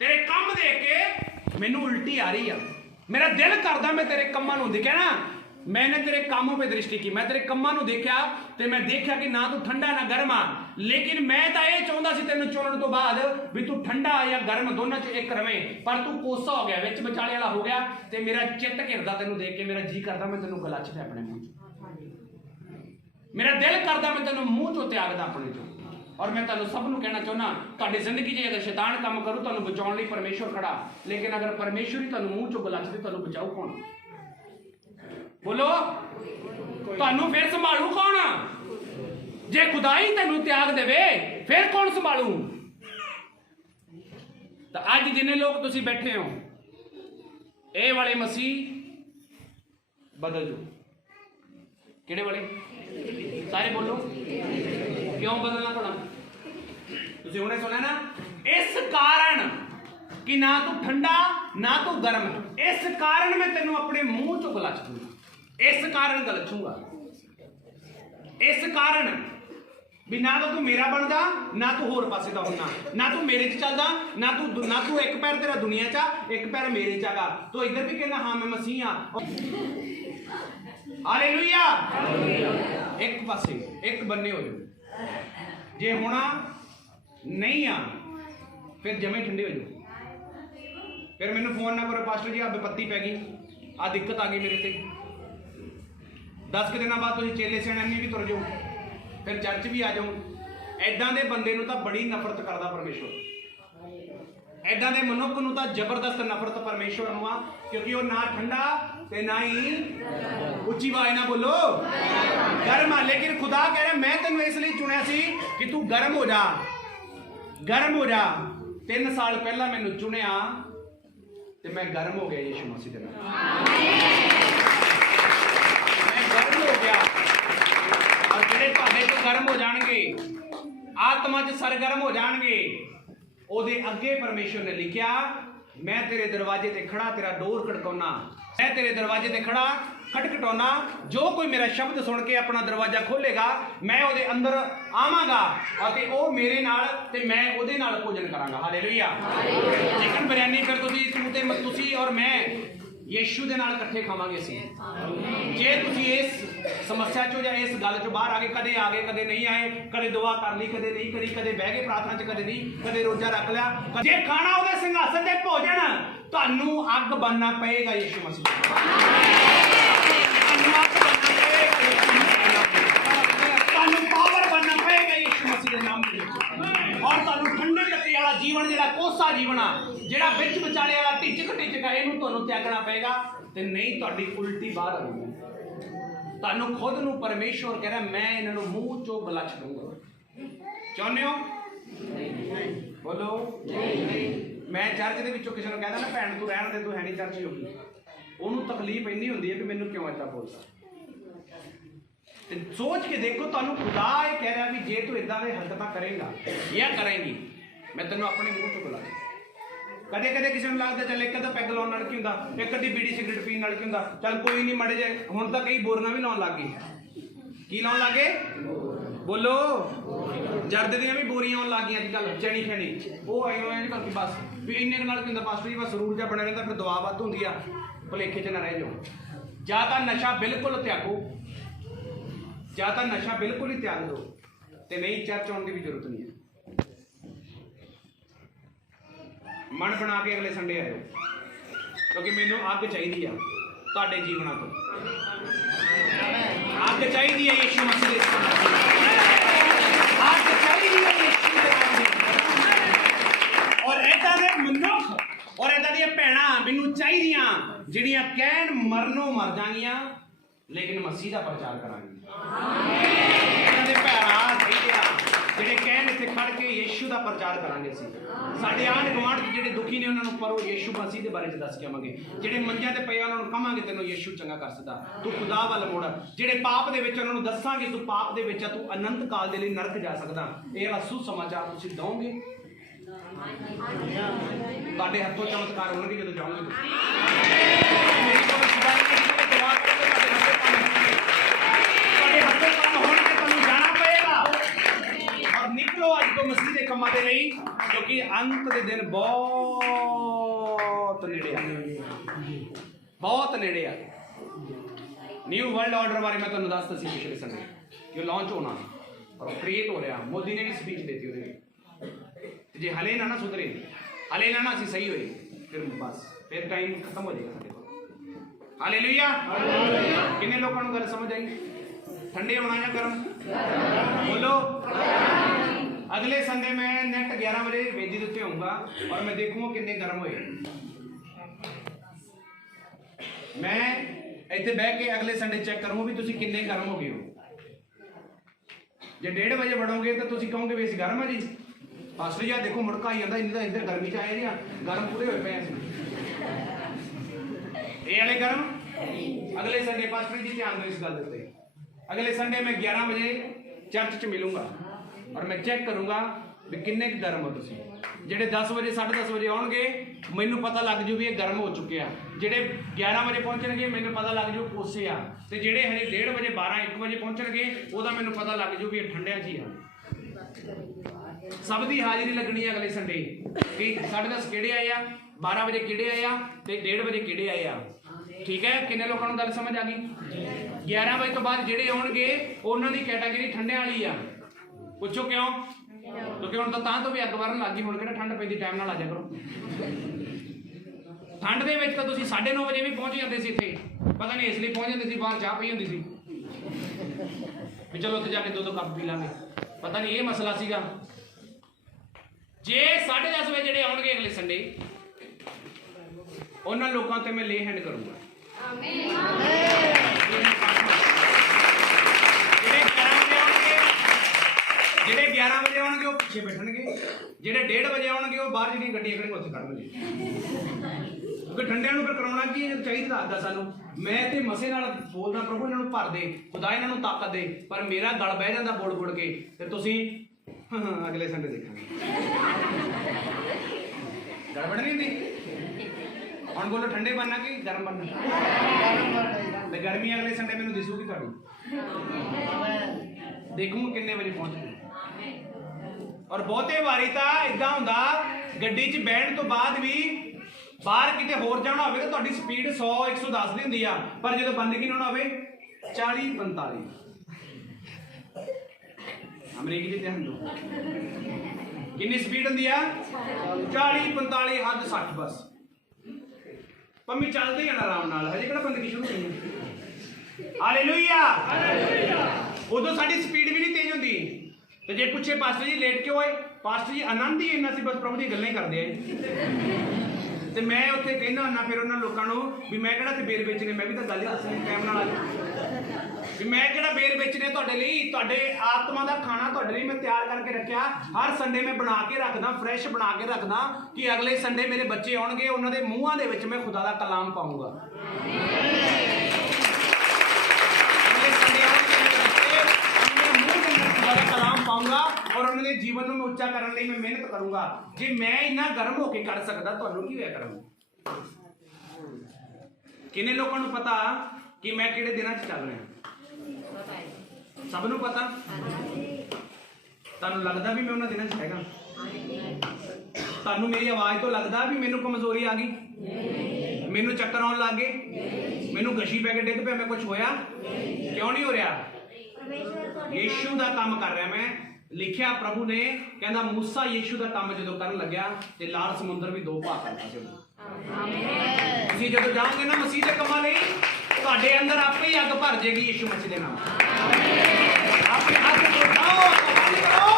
तेरे काम देख के मैनू उल्टी आ रही है। मेरा दिल करदा मैं तेरे कम्मां नूं देखिया ना मैंने तेरे कामों पे दृष्टि की मैं तेरे कम्मां नूं देखिया ते मैं देखिया कि ना तू ठंडा ना गर्म आ। लेकिन मैं तो ये चाहता सी तेनों चुनने तो बाद भी तू ठंडा या गर्म दोनों च एक रवे पर तू कोसा हो गया विच विचाले वाला हो गया ते मेरा चित्त घिरदा तेनों देख के मेरा जी करदा मैं तेनों गला च अपने मुंह मेरा दिल करदा मैं तेनों मुंह चो त्यागदा अपने चो। और मैं तुहानूं सब नूं कहना चाहुंदा तुहाडी जिंदगी च अगर शैतान काम करू तुहानूं बचाउण लई परमेश्वर खड़ा लेकिन अगर परमेश्वर ही तुहानूं मुंह चो गला च ते तुहानूं बचाऊ कौन? बोलो तुहानू फिर संभालू कौन? जे खुदा ही तेनू त्याग देवे फिर कौन संभालू? तो अज जिन्ने लोग तुसी बैठे हो ये वाले मसीह बदल जाओ। किहड़े वाले? सारे बोलो क्यों बदलना पड़ा? तुसी हुणे सुना ना इस कारण कि ना तू ठंडा ना तू गर्म इस कारण मैं तेनू अपने मुंह चो गला दूंगा इस कारण गलछूंगा इस कारण ਵੀ ਨਾ ਤਾਂ ਤੂੰ ਮੇਰਾ ਬਣਦਾ, ਨਾ ਤੂੰ ਹੋਰ ਪਾਸੇ ਦਾ ਹੁੰਨਾ, ਨਾ ਤੂੰ ਮੇਰੇ 'ਚ ਚੱਲਦਾ, ਨਾ ਤੂੰ ਇੱਕ ਪੈਰ ਤੇਰਾ ਦੁਨੀਆ 'ਚ ਆ, ਇੱਕ ਪੈਰ ਮੇਰੇ 'ਚ ਹੈਗਾ। ਤੂੰ ਇੱਧਰ ਵੀ ਕਹਿੰਦਾ ਹਾਂ ਮੈਂ ਮਸੀਹ ਆ। ਹਾਲੇਲੂਇਆ। ਇੱਕ ਪਾਸੇ ਇੱਕ ਬੰਨੇ ਹੋ ਜਾਓ। ਜੇ ਹੋਣਾ ਨਹੀਂ ਆ ਫਿਰ ਜਮੇ ਠੰਡੇ ਹੋ ਜਾਓ। ਫਿਰ ਮੈਨੂੰ ਫੋਨ ਨਾ ਕਰੋ, ਪਾਸਟਰ ਜੀ ਆ ਵਿਪत्ति ਪੈ ਗਈ, ਆ ਦਿੱਕਤ ਆ ਗਈ ਮੇਰੇ ਤੇ। 10 ਦਿਨਾਂ ਬਾਅਦ ਤੁਸੀਂ ਚੇਲੇ ਸਿਆਣੇ ਵੀ ਤੁਰ ਜਾਓ, ਫਿਰ ਚਰਚ ਵੀ ਆ ਜਾਓ। ਐਦਾਂ ਦੇ ਬੰਦੇ ਨੂੰ ਤਾਂ ਬੜੀ ਨਫ਼ਰਤ ਕਰਦਾ ਪਰਮੇਸ਼ਵਰ। ਐਦਾਂ ਦੇ ਮਨੁੱਖ ਨੂੰ ਤਾਂ ਜ਼ਬਰਦਸਤ ਨਫ਼ਰਤ ਪਰਮੇਸ਼ਵਰ ਨੂੰ ਆ, ਕਿਉਂਕਿ ਉਹ ਨਾ ਠੰਡਾ ਤੇ ਨਾ ਹੀ ਉੱਚੀ ਆਵਾਜ਼ ਨਾਲ ਬੋਲੋ ਗਰਮ ਆ। ਲੇਕਿਨ ਖੁਦਾ ਕਹਿ ਰਿਹਾ ਮੈਂ ਤੈਨੂੰ ਇਸ ਲਈ ਚੁਣਿਆ ਸੀ ਕਿ ਤੂੰ ਗਰਮ ਹੋ ਜਾ, ਗਰਮ ਹੋ ਜਾ। 3 ਸਾਲ ਪਹਿਲਾਂ ਮੈਨੂੰ ਚੁਣਿਆ ਤੇ ਮੈਂ ਗਰਮ ਹੋ ਗਿਆ ਯਿਸੂ ਮਸੀਹ ਦੇ ਨਾਲ। ਮੈਂ ਗਰਮ ਹੋ ਗਿਆ। ਔਰ ਜਿਹੜੇ ਤੁਹਾਡੇ ਤੋਂ ਗਰਮ ਹੋ ਜਾਣਗੇ, ਆਤਮਾ 'ਚ ਸਰਗਰਮ ਹੋ ਜਾਣਗੇ, ਉਹਦੇ ਅੱਗੇ ਪਰਮੇਸ਼ਵਰ ਨੇ ਲਿਖਿਆ ਮੈਂ ਤੇਰੇ ਦਰਵਾਜ਼ੇ ਤੇ ਖੜਾ ਤੇਰਾ ਡੋਰ ਖੜਕਾਉਣਾ, ਮੈਂ ਤੇਰੇ ਦਰਵਾਜ਼ੇ ਤੇ ਖੜਾ ਖਟਖਟਾਉਣਾ। ਜੋ ਕੋਈ ਮੇਰਾ ਸ਼ਬਦ ਸੁਣ ਕੇ ਆਪਣਾ ਦਰਵਾਜ਼ਾ ਖੋਲੇਗਾ ਮੈਂ ਉਹਦੇ ਅੰਦਰ ਆਵਾਂਗਾ ਅਤੇ ਉਹ ਮੇਰੇ ਨਾਲ ਤੇ ਮੈਂ ਉਹਦੇ ਨਾਲ ਭੋਜਨ ਕਰਾਂਗਾ। ਹਾਲੇਲੂਇਆ। ਚਿਕਨ ਬਿਰਿਆਨੀ ਫਿਰ ਤੁਸੀਂ ਔਰ ਮੈਂ ਯੀਸ਼ੂ ਦੇ ਨਾਲ ਇਕੱਠੇ ਖਾਵਾਂਗੇ ਅਸੀਂ। ਜੇ ਤੁਸੀਂ ਇਸ ਸਮੱਸਿਆ ਚੋਂ ਜਾਂ ਇਸ ਗੱਲ ਚੋਂ ਬਾਹਰ ਆ ਗਏ, ਕਦੇ ਆ ਗਏ ਕਦੇ ਨਹੀਂ ਆਏ, ਕਦੇ ਦੁਆ ਕਰ ਲਈ ਕਦੇ ਨਹੀਂ ਕਰੀ, ਕਦੇ ਬਹਿ ਗਏ ਪ੍ਰਾਰਥਨਾ 'ਚ ਕਦੇ ਨਹੀਂ, ਕਦੇ ਰੋਜ਼ਾ ਰੱਖ ਲਿਆ, ਜੇ ਖਾਣਾ ਉਹਦੇ ਸਿੰਘਾਸਨ ਦੇ ਭੋਜਨ, ਤੁਹਾਨੂੰ ਅੱਗ ਬਣਨਾ ਪਏਗਾ ਯਿਸੂ ਮਸੀਹ। ਤੁਹਾਨੂੰ ਪਾਵਰ ਬਣਨਾ ਪਏਗਾ ਯਿਸੂ ਮਸੀਹ ਦੇ ਨਾਮ ਵਿੱਚ। ਔਰ ਤੁਹਾਨੂੰ ਠੰਡੇ ਟੱਕੇ ਵਾਲਾ ਜੀਵਨ, ਜਿਹੜਾ ਕੋਸਾ ਜੀਵਨ ਆ, ਜਿਹੜਾ ਵਿੱਚ ਵਿਚਾਲੇ ਵਾਲਾ ਢਿੱਚਕ ਆ, ਇਹਨੂੰ ਤੁਹਾਨੂੰ ਤਿਆਗਣਾ ਪਏਗਾ। ਤੇ ਨਹੀਂ ਤੁਹਾਡੀ ਉਲਟੀ ਬਾਹਰ ਆਊਗੀ। ਤੁਹਾਨੂੰ ਖੁਦ ਨੂੰ ਪਰਮੇਸ਼ਵਰ ਕਹਿ ਰਿਹਾ ਮੈਂ ਇਹਨਾਂ ਨੂੰ ਮੂੰਹ ਚੋਂ ਬਲਛ ਦੂੰਗਾ। ਚਾਹੁੰਦੇ ਹੋ? ਬੋਲੋ ਨਹੀਂ। ਮੈਂ ਚਰਚ ਦੇ ਵਿੱਚੋਂ ਕਿਸੇ ਨੂੰ ਕਹਿੰਦਾ ਨਾ ਭੈਣ ਤੂੰ ਰਹਿਣ ਦੇ, ਤੂੰ ਹੈ ਨਹੀਂ ਚਰਚ ਜੋਗੀ, ਉਹਨੂੰ ਤਕਲੀਫ ਇੰਨੀ ਹੁੰਦੀ ਹੈ ਕਿ ਮੈਨੂੰ ਕਿਉਂ ਏਦਾਂ ਬੋਲਦਾ। ਤੇ ਸੋਚ ਕੇ ਦੇਖੋ, ਤੁਹਾਨੂੰ ਖੁਦਾ ਇਹ ਕਹਿ ਰਿਹਾ ਵੀ ਜੇ ਤੂੰ ਇਦਾਂ ਦੇ ਹਰਕਤਾਂ ਕਰੇਗਾ ਜਾਂ ਕਰੇਗੀ ਮੈਂ ਤੈਨੂੰ ਆਪਣੇ ਮੂੰਹ ਤੋਂ ਬੁਲਾ। ਕਦੇ ਕਦੇ ਕਿਸੇ ਨੂੰ ਲੱਗਦਾ ਚੱਲ ਇੱਕ ਅੱਧਾ ਪੈਗ ਲਾਉਣ ਨਾਲ ਕੀ ਹੁੰਦਾ, ਇੱਕ ਅੱਧੀ ਬੀੜੀ ਸਿਗਰਟ ਪੀਣ ਨਾਲ ਕੀ ਹੁੰਦਾ, ਚੱਲ ਕੋਈ ਨਹੀਂ ਮੜੇ ਜੇ। ਹੁਣ ਤਾਂ ਕਈ ਬੋਰੀਆਂ ਵੀ ਲਾਉਣ ਲੱਗ ਗਏ। ਕੀ ਲਾਉਣ ਲੱਗ ਗਏ? ਬੋਲੋ। ਜਰਦੇ ਦੀਆਂ ਵੀ ਬੋਰੀਆਂ ਆਉਣ ਲੱਗ ਗਈਆਂ ਅੱਜ ਕੱਲ੍ਹ, ਚੈਣੀ ਖੈਣੀ ਉਹ ਆਈ ਹੋਏ ਕਰਕੇ ਬਸ ਵੀ ਇੰਨੇ ਕੁ ਨਾਲ ਕੀ ਹੁੰਦਾ ਪਾਸਟਰ ਜੀ, ਬਸ ਸਰੂਰ ਜਿਹਾ ਬਣਿਆ ਰਹਿੰਦਾ, ਫਿਰ ਦਵਾ ਵੱਧ ਹੁੰਦੀ ਆ, ਭੁਲੇਖੇ 'ਚ ਨਾ ਰਹਿ ਜਾਓ। ਜਾਂ ਤਾਂ ਨਸ਼ਾ ਬਿਲਕੁਲ ਤਿਆਗੋ, ਜਾਂ ਤਾਂ ਨਸ਼ਾ ਬਿਲਕੁਲ ਹੀ ਤਿਆਗ ਦਿਓ, ਤੇ ਨਹੀਂ ਚਰਚ ਆਉਣ ਦੀ ਵੀ ਜ਼ਰੂਰਤ ਨਹੀਂ ਹੈ। ਮਨ ਬਣਾ ਕੇ ਅਗਲੇ ਸੰਡੇ ਆਇਓ, ਕਿਉਂਕਿ ਮੈਨੂੰ ਅੱਗ ਚਾਹੀਦੀ ਆ ਤੁਹਾਡੇ ਜੀਵਨਾਂ ਤੋਂ। ਅੱਗ ਚਾਹੀਦੀ ਹੈ ਯਿਸੂ ਮਸੀਹ ਦੇ ਅੱਗ ਚਾਹੀਦੀ ਹੈ ਯਿਸੂ ਦੇ ਨਾਮ ਦੀ। ਔਰ ਏਦਾਂ ਦੇ ਮਨੁੱਖ ਔਰ ਏਦਾਂ ਦੀਆਂ ਭੈਣਾਂ ਮੈਨੂੰ ਚਾਹੀਦੀਆਂ ਜਿਹੜੀਆਂ ਕਹਿਣ ਮਰਨੋਂ ਮਰ ਜਾਣਗੀਆਂ ਲੇਕਿਨ ਮਸੀਹ ਦਾ ਪ੍ਰਚਾਰ ਕਰਾਂਗੀਆਂ। ਏਦਾਂ ਦੇ ਭੈਣਾਂ ਚਾਹੀਦੇ ਆ ਜਿਹੜੇ ਕਹਿਣ ਇੱਥੇ ਖੜ ਕੇ ਯਿਸੂ ਦਾ ਪ੍ਰਚਾਰ ਕਰਾਂਗੇ। ਅਸੀਂ ਸਾਡੇ ਆਂਢ ਗੁਆਂਢ 'ਚ ਜਿਹੜੇ ਦੁਖੀ ਨੇ ਉਹਨਾਂ ਨੂੰ ਪਰੋ ਯਿਸੂ ਮਸੀਹ ਦੇ ਬਾਰੇ 'ਚ ਦੱਸ ਕੇ ਆਵਾਂਗੇ। ਜਿਹੜੇ ਮੰਜਿਆਂ ਤੇ ਪਏ ਉਹਨਾਂ ਨੂੰ ਕਹਾਂਗੇ ਤੈਨੂੰ ਯਿਸੂ ਚੰਗਾ ਕਰ ਸਕਦਾ, ਤੂੰ ਖੁਦਾ ਵੱਲ ਮੁੜ। ਜਿਹੜੇ ਪਾਪ ਦੇ ਵਿੱਚ ਉਹਨਾਂ ਨੂੰ ਦੱਸਾਂਗੇ ਤੂੰ ਪਾਪ ਦੇ ਵਿੱਚ ਆ, ਤੂੰ ਅਨੰਤ ਕਾਲ ਦੇ ਲਈ ਨਰਕ ਜਾ ਸਕਦਾ। ਇਹ ਵਾਲਾ ਸੁਸਮਾਚਾਰ ਤੁਸੀਂ ਦਓਗੇ, ਤੁਹਾਡੇ ਹੱਥੋਂ ਚਮਤਕਾਰ ਹੋਣਗੇ ਜਦੋਂ ਜਾਓਗੇ ਮੇਰੀ ਕੋਲ ਸਿਧਾਈ ਕਰਕੇ ਦੁਆ ਕਰੋ, ਤੁਹਾਡੇ ਹੱਥੋਂ ਕੰਮ ਹੋਣਗੇ, ਤੁਹਾਨੂੰ ਜਾਣਾ ਪਏਗਾ। ਔਰ ਨਿਕਲੋ ਅੱਜ ਤੋਂ ਮਸੀਹ ਦੇ ਕੰਮਾਂ ਦੇ ਲਈ, ਕਿਉਂਕਿ ਅੰਤ ਦੇ ਦਿਨ ਬਹੁਤ ਨੇੜੇ ਆ, ਬਹੁਤ ਨੇੜੇ ਆ। ਨਿਊ ਵਰਲਡ ਆਰਡਰ ਬਾਰੇ ਮੈਂ ਤੁਹਾਨੂੰ ਦੱਸਦਾ ਸੀ ਪਿਛਲੇ ਸੰਡੇ ਕਿ ਲਾਂਚ ਹੋਣਾ ਔਰ ਕ੍ਰੀਏਟ ਹੋ ਰਿਹਾ। ਮੋਦੀ ਨੇ ਵੀ ਸਪੀਚ ਦਿੱਤੀ ਉਹਦੇ ਵਿੱਚ। ਜੇ ਹਲੇ ਨਾ ਸੁਧਰੇ, ਹਲੇ ਨਾ ਅਸੀਂ ਸਹੀ ਹੋਏ, ਫਿਰ ਬਸ ਫਿਰ ਟਾਈਮ ਖਤਮ ਹੋ ਜਾਏਗਾ ਸਾਡੇ ਕੋਲ। ਹਾਲੇਲੂਇਆ। ਕਿੰਨੇ ਲੋਕਾਂ ਨੂੰ ਗੱਲ ਸਮਝ ਆਈ? ਠੰਡੇ ਹੋਣਾ ਜਾਂ ਗਰਮ? ਬੋਲੋ। ਅਗਲੇ ਸੰਡੇ ਮੈਂ ਨੈਟ 11 ਵਜੇ ਵੇਦੀ ਦੇ ਉੱਤੇ ਆਊਂਗਾ ਔਰ ਮੈਂ ਦੇਖੂੰਗਾ ਕਿੰਨੇ ਗਰਮ ਹੋਏ। ਮੈਂ ਇੱਥੇ ਬਹਿ ਕੇ ਅਗਲੇ ਸੰਡੇ ਚੈੱਕ ਕਰੂੰਗਾ ਵੀ ਤੁਸੀਂ ਕਿੰਨੇ ਗਰਮ ਹੋ ਗਏ ਹੋ। ਜੇ 1:30 ਵਜੇ ਵੜੋਗੇ ਤਾਂ ਤੁਸੀਂ ਕਹੋਗੇ ਵੀ ਅਸੀਂ ਗਰਮ ਆ ਜੀ। ਪਾਸਟਰ ਜੀ ਆ ਦੇਖੋ ਮੁੜਕਾ ਆਈ ਜਾਂਦਾ, ਇੰਨੀ ਤਾਂ ਇੱਧਰ ਗਰਮੀ 'ਚ ਆਏ ਜੀ, ਗਰਮ ਪੂਰੇ ਹੋਏ ਪਏ ਅਸੀਂ। ਇਹ ਵਾਲੇ ਗਰਮ ਅਗਲੇ ਸੰਡੇ ਪਾਸਟਰ ਜੀ ਧਿਆਨ ਦਿਓ ਇਸ ਗੱਲ ਦੇ ਉੱਤੇ। ਅਗਲੇ ਸੰਡੇ ਮੈਂ 11 ਵਜੇ ਚਰਚ 'ਚ ਮਿਲੂੰਗਾ ਔਰ ਮੈਂ ਚੈੱਕ ਕਰੂੰਗਾ ਵੀ ਕਿੰਨੇ ਕੁ ਗਰਮ ਹੋ ਤੁਸੀਂ। ਜਿਹੜੇ 10 ਵਜੇ 10:30 ਵਜੇ ਆਉਣਗੇ ਮੈਨੂੰ ਪਤਾ ਲੱਗ ਜੂ ਵੀ ਇਹ ਗਰਮ ਹੋ ਚੁੱਕੇ ਆ। ਜਿਹੜੇ 11 ਵਜੇ ਪਹੁੰਚਣਗੇ ਮੈਨੂੰ ਪਤਾ ਲੱਗ ਜੂ ਕੋਸੇ ਆ, ਤੇ ਜਿਹੜੇ ਹਜੇ 1:30 ਵਜੇ 12 1 ਵਜੇ ਪਹੁੰਚਣਗੇ ਉਹਦਾ ਮੈਨੂੰ ਪਤਾ ਲੱਗ ਜੂ ਵੀ ਇਹ ਠੰਡਿਆਂ 'ਚ ਹੀ ਆ। ਸਭ ਦੀ ਹਾਜ਼ਰੀ ਲੱਗਣੀ ਹੈ ਅਗਲੇ ਸੰਡੇ ਕਿ 10:30 ਕਿਹੜੇ ਆਏ ਆ, 12 ਵਜੇ ਕਿਹੜੇ ਆਏ ਆ ਤੇ 1:30 ਵਜੇ ਕਿਹੜੇ ਆਏ ਆ। ਠੀਕ ਹੈ, ਕਿੰਨੇ ਲੋਕਾਂ ਨੂੰ ਗੱਲ ਸਮਝ ਆ ਗਈ? 11 ਵਜੇ ਤੋਂ ਬਾਅਦ ਜਿਹੜੇ ਆਉਣਗੇ ਉਹਨਾਂ ਦੀ ਕੈਟਾਗਰੀ ਠੰਡਿਆਂ ਵਾਲੀ ਆ। ਪੁੱਛੋ ਕਿਉਂ? ਕਿਉਂਕਿ ਹੁਣ ਤਾਂ ਤੋਂ ਵੀ ਅੱਗ ਵਰਨ ਲੱਗ ਗਈ, ਹੁਣ ਕਿਹੜਾ ਠੰਡ ਪੈਂਦੀ, ਟਾਈਮ ਨਾਲ ਆ ਜਾ ਕਰੋ। ਠੰਡ ਦੇ ਵਿੱਚ ਤਾਂ ਤੁਸੀਂ 9:30 ਵਜੇ ਵੀ ਪਹੁੰਚ ਜਾਂਦੇ ਸੀ ਇੱਥੇ, ਪਤਾ ਨਹੀਂ ਇਸ ਲਈ ਪਹੁੰਚ ਜਾਂਦੇ ਸੀ, ਬਾਹਰ ਚਾਹ ਪਈ ਹੁੰਦੀ ਸੀ ਵੀ ਚਲੋ ਉੱਥੇ ਜਾ ਕੇ 2-2 ਕੱਪ ਪੀ ਲਾਂਗੇ, ਪਤਾ ਨਹੀਂ ਇਹ ਮਸਲਾ ਸੀਗਾ। ਜੇ 10:30 ਵਜੇ ਜਿਹੜੇ ਆਉਣਗੇ ਅਗਲੇ ਸੰਡੇ, ਉਹਨਾਂ ਲੋਕਾਂ ਤੇ ਮੈਂ ਲੇ ਹੈਂਡ ਕਰੂੰਗਾ। ਜਿਹੜੇ 11 ਵਜੇ ਆਉਣਗੇ ਉਹ ਪਿੱਛੇ ਬੈਠਣਗੇ, ਜਿਹੜੇ 1:30 ਵਜੇ ਆਉਣਗੇ ਉਹ ਬਾਹਰ ਜਿਹੜੀਆਂ ਗੱਡੀਆਂ ਖੜੀਆਂ ਉੱਥੇ ਖੜਨਗੇ। ਕਿਉਂਕਿ ਠੰਡਿਆਂ ਨੂੰ ਫਿਰ ਕਰਾਉਣਾ ਕੀ ਚਾਹੀਦਾ ਦੱਸਦਾ ਸਾਨੂੰ। ਮੈਂ ਤੇ ਮਸੇ ਨਾਲ ਬੋਲਦਾ, ਪ੍ਰਭੂ ਇਹਨਾਂ ਨੂੰ ਭਰ ਦੇ, ਖੁਦਾ ਇਹਨਾਂ ਨੂੰ ਤਾਕਤ ਦੇ, ਪਰ ਮੇਰਾ ਗਲ ਬਹਿ ਜਾਂਦਾ ਬੋਲ ਬੋਲ ਕੇ। ਤੇ ਤੁਸੀਂ ਅਗਲੇ ਸੰਡੇ ਦੇਖਾਂਗੇ। ਗੜਬੜ ਨਹੀਂ ਹੁੰਦੀ। ਹੁਣ ਬੋਲੋ ਠੰਡੇ ਬਣਨਾ ਕਿ ਗਰਮ ਬਣਨਾ? ਤੇ ਗਰਮੀ ਅਗਲੇ ਸੰਡੇ ਮੈਨੂੰ ਦਿਸੂਗੀ ਤੁਹਾਡੀ। ਦੇਖੂੰ ਕਿੰਨੇ ਵਜੇ ਪਹੁੰਚੂ। ਔਰ ਬਹੁਤੇ ਵਾਰੀ ਤਾਂ ਇਦਾਂ ਹੁੰਦਾ, ਗੱਡੀ 'ਚ ਬਹਿਣ ਤੋਂ ਬਾਅਦ ਵੀ ਬਾਹਰ ਕਿਤੇ ਹੋਰ ਜਾਣਾ ਹੋਵੇ ਤਾਂ ਤੁਹਾਡੀ ਸਪੀਡ 100-110 ਦੀ ਹੁੰਦੀ ਆ, ਪਰ ਜਦੋਂ ਬੰਦ ਕੀ ਹੋਣਾ ਹੋਵੇ 40-45। ਅਮਰੀਕੀ ਦੇ ਧਿਆਨ ਦਿਓ, ਕਿੰਨੀ ਸਪੀਡ ਹੁੰਦੀ ਆ? 40-45, ਹੱਦ 60 ਬਸ। ਪੰਮੀ ਚੱਲਦੇ ਜਾਣਾ ਆਰਾਮ ਨਾਲ, ਹਜੇ ਕਿਹੜਾ ਬੰਦਗੀ ਸ਼ੁਰੂ ਹੋਈ ਹੈ। ਹਾਲੇਲੂਇਆ। ਉਦੋਂ ਸਾਡੀ ਸਪੀਡ ਵੀ ਨਹੀਂ ਤੇਜ਼ ਹੁੰਦੀ। ਤੇ ਜੇ ਪੁੱਛੇ ਪਾਸਟਰ ਜੀ ਲੇਟ ਕਿਉਂ ਹੋਏ, ਪਾਸਟਰ ਜੀ ਆਨੰਦ ਹੀ ਇੰਨਾ ਸੀ, ਬਸ ਪ੍ਰਭੂ ਦੀਆਂ ਗੱਲਾਂ ਹੀ ਕਰਦੇ ਆਏ। ਤੇ ਮੈਂ ਉੱਥੇ ਕਹਿੰਦਾ ਹੁੰਦਾ ਫਿਰ ਉਹਨਾਂ ਲੋਕਾਂ ਨੂੰ ਵੀ ਮੈਂ ਕਿਹੜਾ ਤੇ ਬੇਰ ਵੇਚਣੇ, ਮੈਂ ਵੀ ਤਾਂ ਗੱਲ ਹੀ ਦੱਸਣੀ ਟਾਈਮ ਨਾਲ ਆ ਵੀ ਮੈਂ ਕਿਹੜਾ ਬੇਰ ਵੇਚਣੇ ਤੁਹਾਡੇ ਲਈ। ਤੁਹਾਡੇ ਆਤਮਾ ਦਾ ਖਾਣਾ ਤੁਹਾਡੇ ਲਈ ਮੈਂ ਤਿਆਰ ਕਰਕੇ ਰੱਖਿਆ। ਹਰ ਸੰਡੇ ਮੈਂ ਬਣਾ ਕੇ ਰੱਖਦਾ, ਫਰੈਸ਼ ਬਣਾ ਕੇ ਰੱਖਦਾ ਕਿ ਅਗਲੇ ਸੰਡੇ ਮੇਰੇ ਬੱਚੇ ਆਉਣਗੇ, ਉਹਨਾਂ ਦੇ ਮੂੰਹਾਂ ਦੇ ਵਿੱਚ ਮੈਂ ਖੁਦਾ ਦਾ ਕਲਾਮ ਪਾਊਂਗਾ। ਅਗਲੇ ਸੰਡੇ ਖੁਦਾ ਦਾ ਕਲਾਮ ਪਾਊਂਗਾ ਔਰ ਉਹਨਾਂ ਦੇ ਜੀਵਨ ਨੂੰ ਉੱਚਾ ਕਰਨ ਲਈ ਮੈਂ ਮਿਹਨਤ ਕਰੂੰਗਾ। ਜੇ ਮੈਂ ਇੰਨਾ ਗਰਮ ਹੋ ਕੇ ਕਰ ਸਕਦਾ, ਤੁਹਾਨੂੰ ਕੀ ਹੋਇਆ ਕਰਾਂਗਾ? ਕਿੰਨੇ ਲੋਕਾਂ ਨੂੰ ਪਤਾ ਕਿ ਮੈਂ ਕਿਹੜੇ ਦਿਨਾਂ 'ਚ ਚੱਲ ਰਿਹਾ? ਸਭ ਨੂੰ ਪਤਾ? ਤੁਹਾਨੂੰ ਲੱਗਦਾ ਵੀ ਮੈਂ ਉਹਨਾਂ ਦਿਨਾਂ 'ਚ ਹੈਗਾ? ਤੁਹਾਨੂੰ ਮੇਰੀ ਆਵਾਜ਼ ਤੋਂ ਲੱਗਦਾ ਵੀ ਮੈਨੂੰ ਕਮਜ਼ੋਰੀ ਆ ਗਈ, ਮੈਨੂੰ ਚੱਕਰ ਆਉਣ ਲੱਗ ਗਏ, ਮੈਨੂੰ ਗਸ਼ੀ ਪੈ ਕੇ ਡਿੱਗ ਪਿਆ, ਮੈਂ ਕੁਝ ਹੋਇਆ? ਕਿਉਂ ਨਹੀਂ ਹੋ ਰਿਹਾ? ਯੀਸ਼ੂ ਦਾ ਕੰਮ ਕਰ ਰਿਹਾ ਮੈਂ। ਲਿਖਿਆ ਪ੍ਰਭੂ ਨੇ, ਕਹਿੰਦਾ ਮੂਸਾ ਯੀਸ਼ੂ ਦਾ ਕੰਮ ਜਦੋਂ ਕਰਨ ਲੱਗਿਆ ਤੇ ਲਾਲ ਸਮੁੰਦਰ ਵੀ 2 ਭਾਗ ਕਰਤਾ ਸੀ। ਤੁਸੀਂ ਜਦੋਂ ਜਾਓਗੇ ਨਾ ਮਸੀਹ ਦੇ ਕੰਮਾਂ ਲਈ, ਤੁਹਾਡੇ ਅੰਦਰ ਆਪੇ ਹੀ ਅੱਗ ਭਰ ਜਾਏਗੀ ਯੀਸ਼ੂ ਮਸੀਹ ਦੇ ਨਾਮ। ਆਪਣੇ ਹੱਥ ਤੋਂ ਜਾਓ, ਕਮਾਈ ਕਰੋ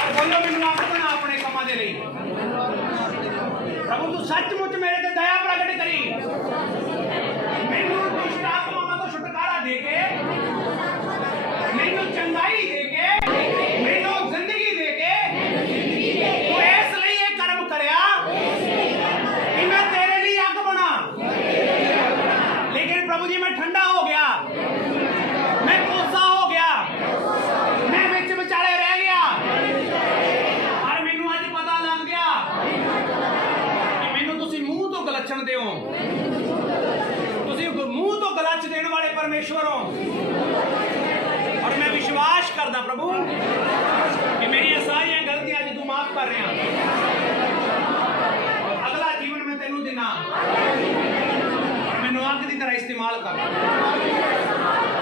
ਔਰ ਬੋਲੋ ਮੈਨੂੰ ਅੱਗ ਬਣਾ ਆਪਣੇ ਕੰਮਾਂ ਦੇ ਲਈ। ਪ੍ਰਭੂ ਤੂੰ ਸੱਚਮੁੱਚ ਮੇਰੇ ਤੇ ਦਇਆ ਪ੍ਰਗਟ ਕਰੀ, ਮੈਨੂੰ ਦੁਸ਼ਟ ਆਤਮਾਵਾਂ ਤੋਂ ਛੁਟਕਾਰਾ ਦੇ ਕੇ, ਮੈਨੂੰ ਚੰਗਾਈ ਦੇ ਕੇ, ਮੈਨੂੰ ਜ਼ਿੰਦਗੀ ਦੇ ਕੇ ਤੂੰ ਇਸ ਲਈ ਇਹ ਕਰਮ ਕਰਿਆ ਕਿ ਮੈਂ ਤੇਰੇ ਲਈ ਅੱਗ ਬਣਾ। ਲੇਕਿਨ ਪ੍ਰਭੂ ਜੀ ਮੈਂ ਠੰਡਾ ਹੋ ਗਿਆ, ਮੈਂ ਕੋਸਾ ਹੋ ਗਿਆ, ਮੈਂ ਵਿੱਚ ਵਿਚਾਲੇ ਰਹਿ ਗਿਆ। ਪਰ ਮੈਨੂੰ ਅੱਜ ਪਤਾ ਲੱਗ ਗਿਆ ਕਿ ਮੈਨੂੰ ਤੁਸੀਂ ਮੂੰਹ ਤੋਂ ਗਲਚਣ ਦਿਓ, ਤੁਸੀਂ ਮੂੰਹ ਤੋਂ ਗਲਚ ਦੇਣ ਵਾਲੇ ਪਰਮੇਸ਼ਵਰ ਹੋ। और मैं विश्वास करता प्रभु कि मेरी सारी गलतियां आज तू माफ कर रहा, और अगला जीवन में तेनू देना और मैनू अग की तरह इस्तेमाल कर,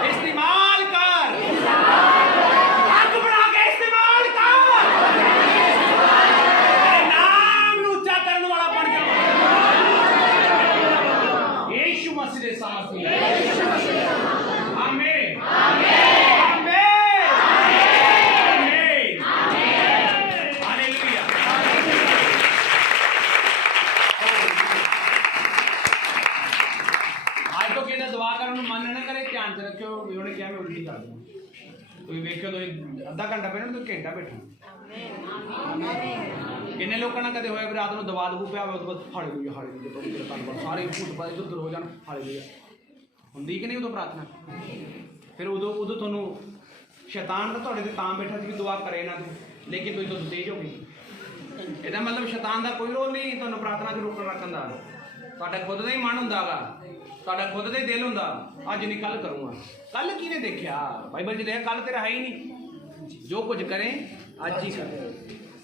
इस्तेमाल कर, अग बना के इस्तेमाल कर, तेरे नाम नू ऊंचा करने वाला बन जाओ यीशु मसीह दे सामर्थ्य। आमीन आमीन। ਵੇਖਿਓ ਤੁਸੀਂ ਅੱਧਾ ਘੰਟਾ ਪਹਿਲਾਂ ਤੁਸੀਂ ਘੰਟਾ ਬੈਠੋ। ਕਿੰਨੇ ਲੋਕਾਂ ਨਾਲ ਕਦੇ ਹੋਇਆ ਵੀ ਰਾਤ ਨੂੰ ਦਵਾ ਦਵੂ ਪਿਆ ਹੋਵੇ, ਉਸ ਤੋਂ ਬਾਅਦ ਹਾਲੇਲੂਇਆ ਹਾਲੇਲੂਇਆ ਪ੍ਰਭੂ ਤੇਰਾ ਧੰਨਵਾਦ, ਸਾਰੇ ਭੂਤ ਬਾਰੇ ਇੱਧਰ ਹੋ ਜਾਣ, ਹਾਲੇਲੂਇਆ ਹੁੰਦੀ ਕਿ ਨਹੀਂ ਉਦੋਂ ਪ੍ਰਾਰਥਨਾ? ਫਿਰ ਉਦੋਂ ਤੁਹਾਨੂੰ ਸ਼ੈਤਾਨ ਤਾਂ ਤੁਹਾਡੇ ਤੇ ਤਾਂ ਬੈਠਾ ਸੀ ਕਿ ਦੁਆ ਕਰੇ ਨਾ ਤੂੰ, ਲੇਕਿਨ ਤੁਸੀਂ ਤੋਂ ਤੇਜ਼ ਹੋ ਗਈ। ਇਹਦਾ ਮਤਲਬ ਸ਼ੈਤਾਨ ਦਾ ਕੋਈ ਰੋਲ ਨਹੀਂ ਤੁਹਾਨੂੰ ਪ੍ਰਾਰਥਨਾ 'ਚ ਰੋਕਣ ਰੱਖਣ ਦਾ। ਤੁਹਾਡਾ ਖੁਦ ਦਾ ਹੀ ਮਨ ਹੁੰਦਾ ਗਾ, ਤੁਹਾਡਾ ਖੁਦ ਦਾ ਹੀ ਦਿਲ ਹੁੰਦਾ, ਅੱਜ ਨਹੀਂ ਕੱਲ ਕਰੂੰਗਾ। ਕੱਲ ਕਿਹਨੇ ਦੇਖਿਆ? ਬਾਈਬਲ 'ਚ ਲਿਖਿਆ ਕੱਲ ਤੇਰਾ ਹੈ ਹੀ ਨਹੀਂ। जो कुछ करें आज ही करें।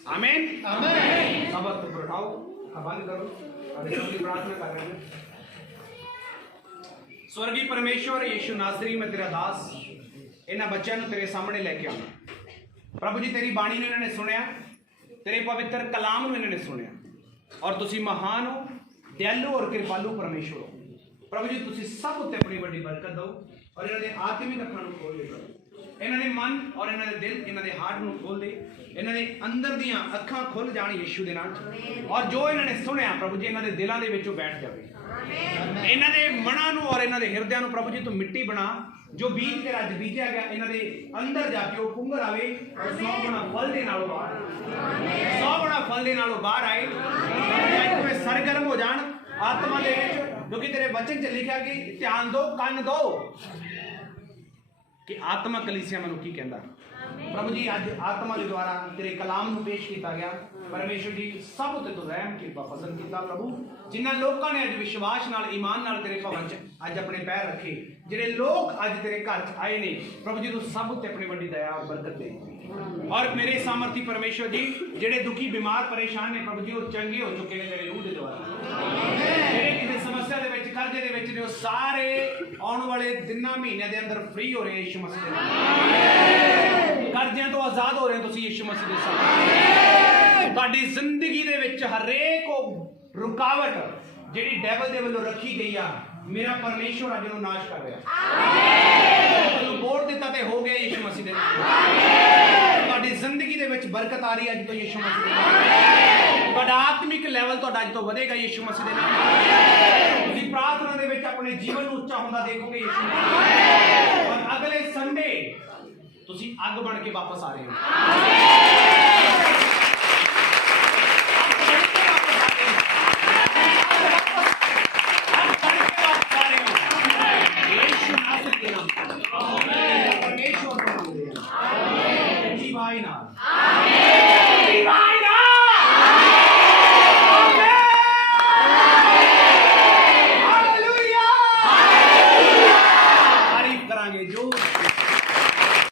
आमीन आमीन। खबर को उठाओ, बंद करो, अभी हम प्रार्थना कर रहे हैं। स्वर्गीय परमेश्वर यीशु नासरी, मैं तेरा दास इन्हां बच्चों को तेरे सामने लेके आना। प्रभु जी तेरी बाणी ने इन्होंने सुनिया, तेरे पवित्र कलाम को इन्होंने सुनिया, और तुसी महान हो, दयालु और कृपालु परमेश्वर हो। प्रभु जी तुसी सब उत्ते अपनी बड़ी बरकत दो, और इन्होंने आत्मिक अखां नूं खोल दे प्रभु, इन्होंने मन और इन्होंने दिल, इन्होंने हार्ट नूं खोल दे, इन्होंने अंदर दियां अखां खुल जाण यीशु दे नाम च, और जो इन्होंने सुनिया प्रभु जी इन्होंने दिलों के विचों बैठ जाए। इन्होंने मनां नूं और इन्होंने हिरदियां नूं प्रभु जी तू मिट्टी बना, जो बीज तेरा अज बीजा गया इन्होंने अंदर जाके वो पुंगर आवे और 100 गुणा फल दे नालों बाहर, 100 गुणा फल दे नालों बाहर आए। अज वे सरगर्म हो जाण आत्मा दे विच, क्योंकि तेरे वचन च लिखा कि ध्यान दो, कन दो कि आत्मा कलीसिया मैनूं की कहंदा। प्रभु जी अज आत्मा के द्वारा तेरे कलाम को पेश किया गया। परमेश्वर जी सब उत्ते तू रहम कृपा फजल किया प्रभु, जिन्हां लोकां ने अज विश्वास नाल ईमान नाल तेरे भवन च अज अपने पैर रखे, जिहड़े लोग अज तेरे घर च आए ने प्रभु जी तू सब उत्ते अपनी बड़ी दया और बरकत दे। और मेरे सामर्थी परमेश्वर जी जिहड़े दुखी बीमार परेशान ने प्रभु जी वो चंगे हो चुके हैं तेरे रूह के द्वारा, जिहड़े किसी समस्या दे विच कर्जे दे विच ने वो सारे आने वाले दिनां महीनों के अंदर फ्री हो रहे हैं यीशु मसीह दे नाम, कर्जियां तो आजाद हो रहे हैं तुसीं यीशु मसीह दे सामने। तुहाडी जिंदगी दे विच हरेक रुकावट जिहड़ी डेविल दे वल्लों रखी गई आ, मेरा परमेश्वर अज नूं नाश कर रहा। बोल दिता ते हो गया यीशु मसीह दे नाम। तुहाडी जिंदगी दे विच बरकत आ रही है अज तो यीशु मसीह दे नाम। तुहाडा आत्मिक लेवल तुहाडा अज तो वधेगा यीशु मसीह दे नाम। तुसीं प्रार्थना दे विच अपने जीवन नूं उच्चा हुंदा देखोगे यीशु मसीह। और अगले संडे तुसीं अग बन के वापस आ रहे हो।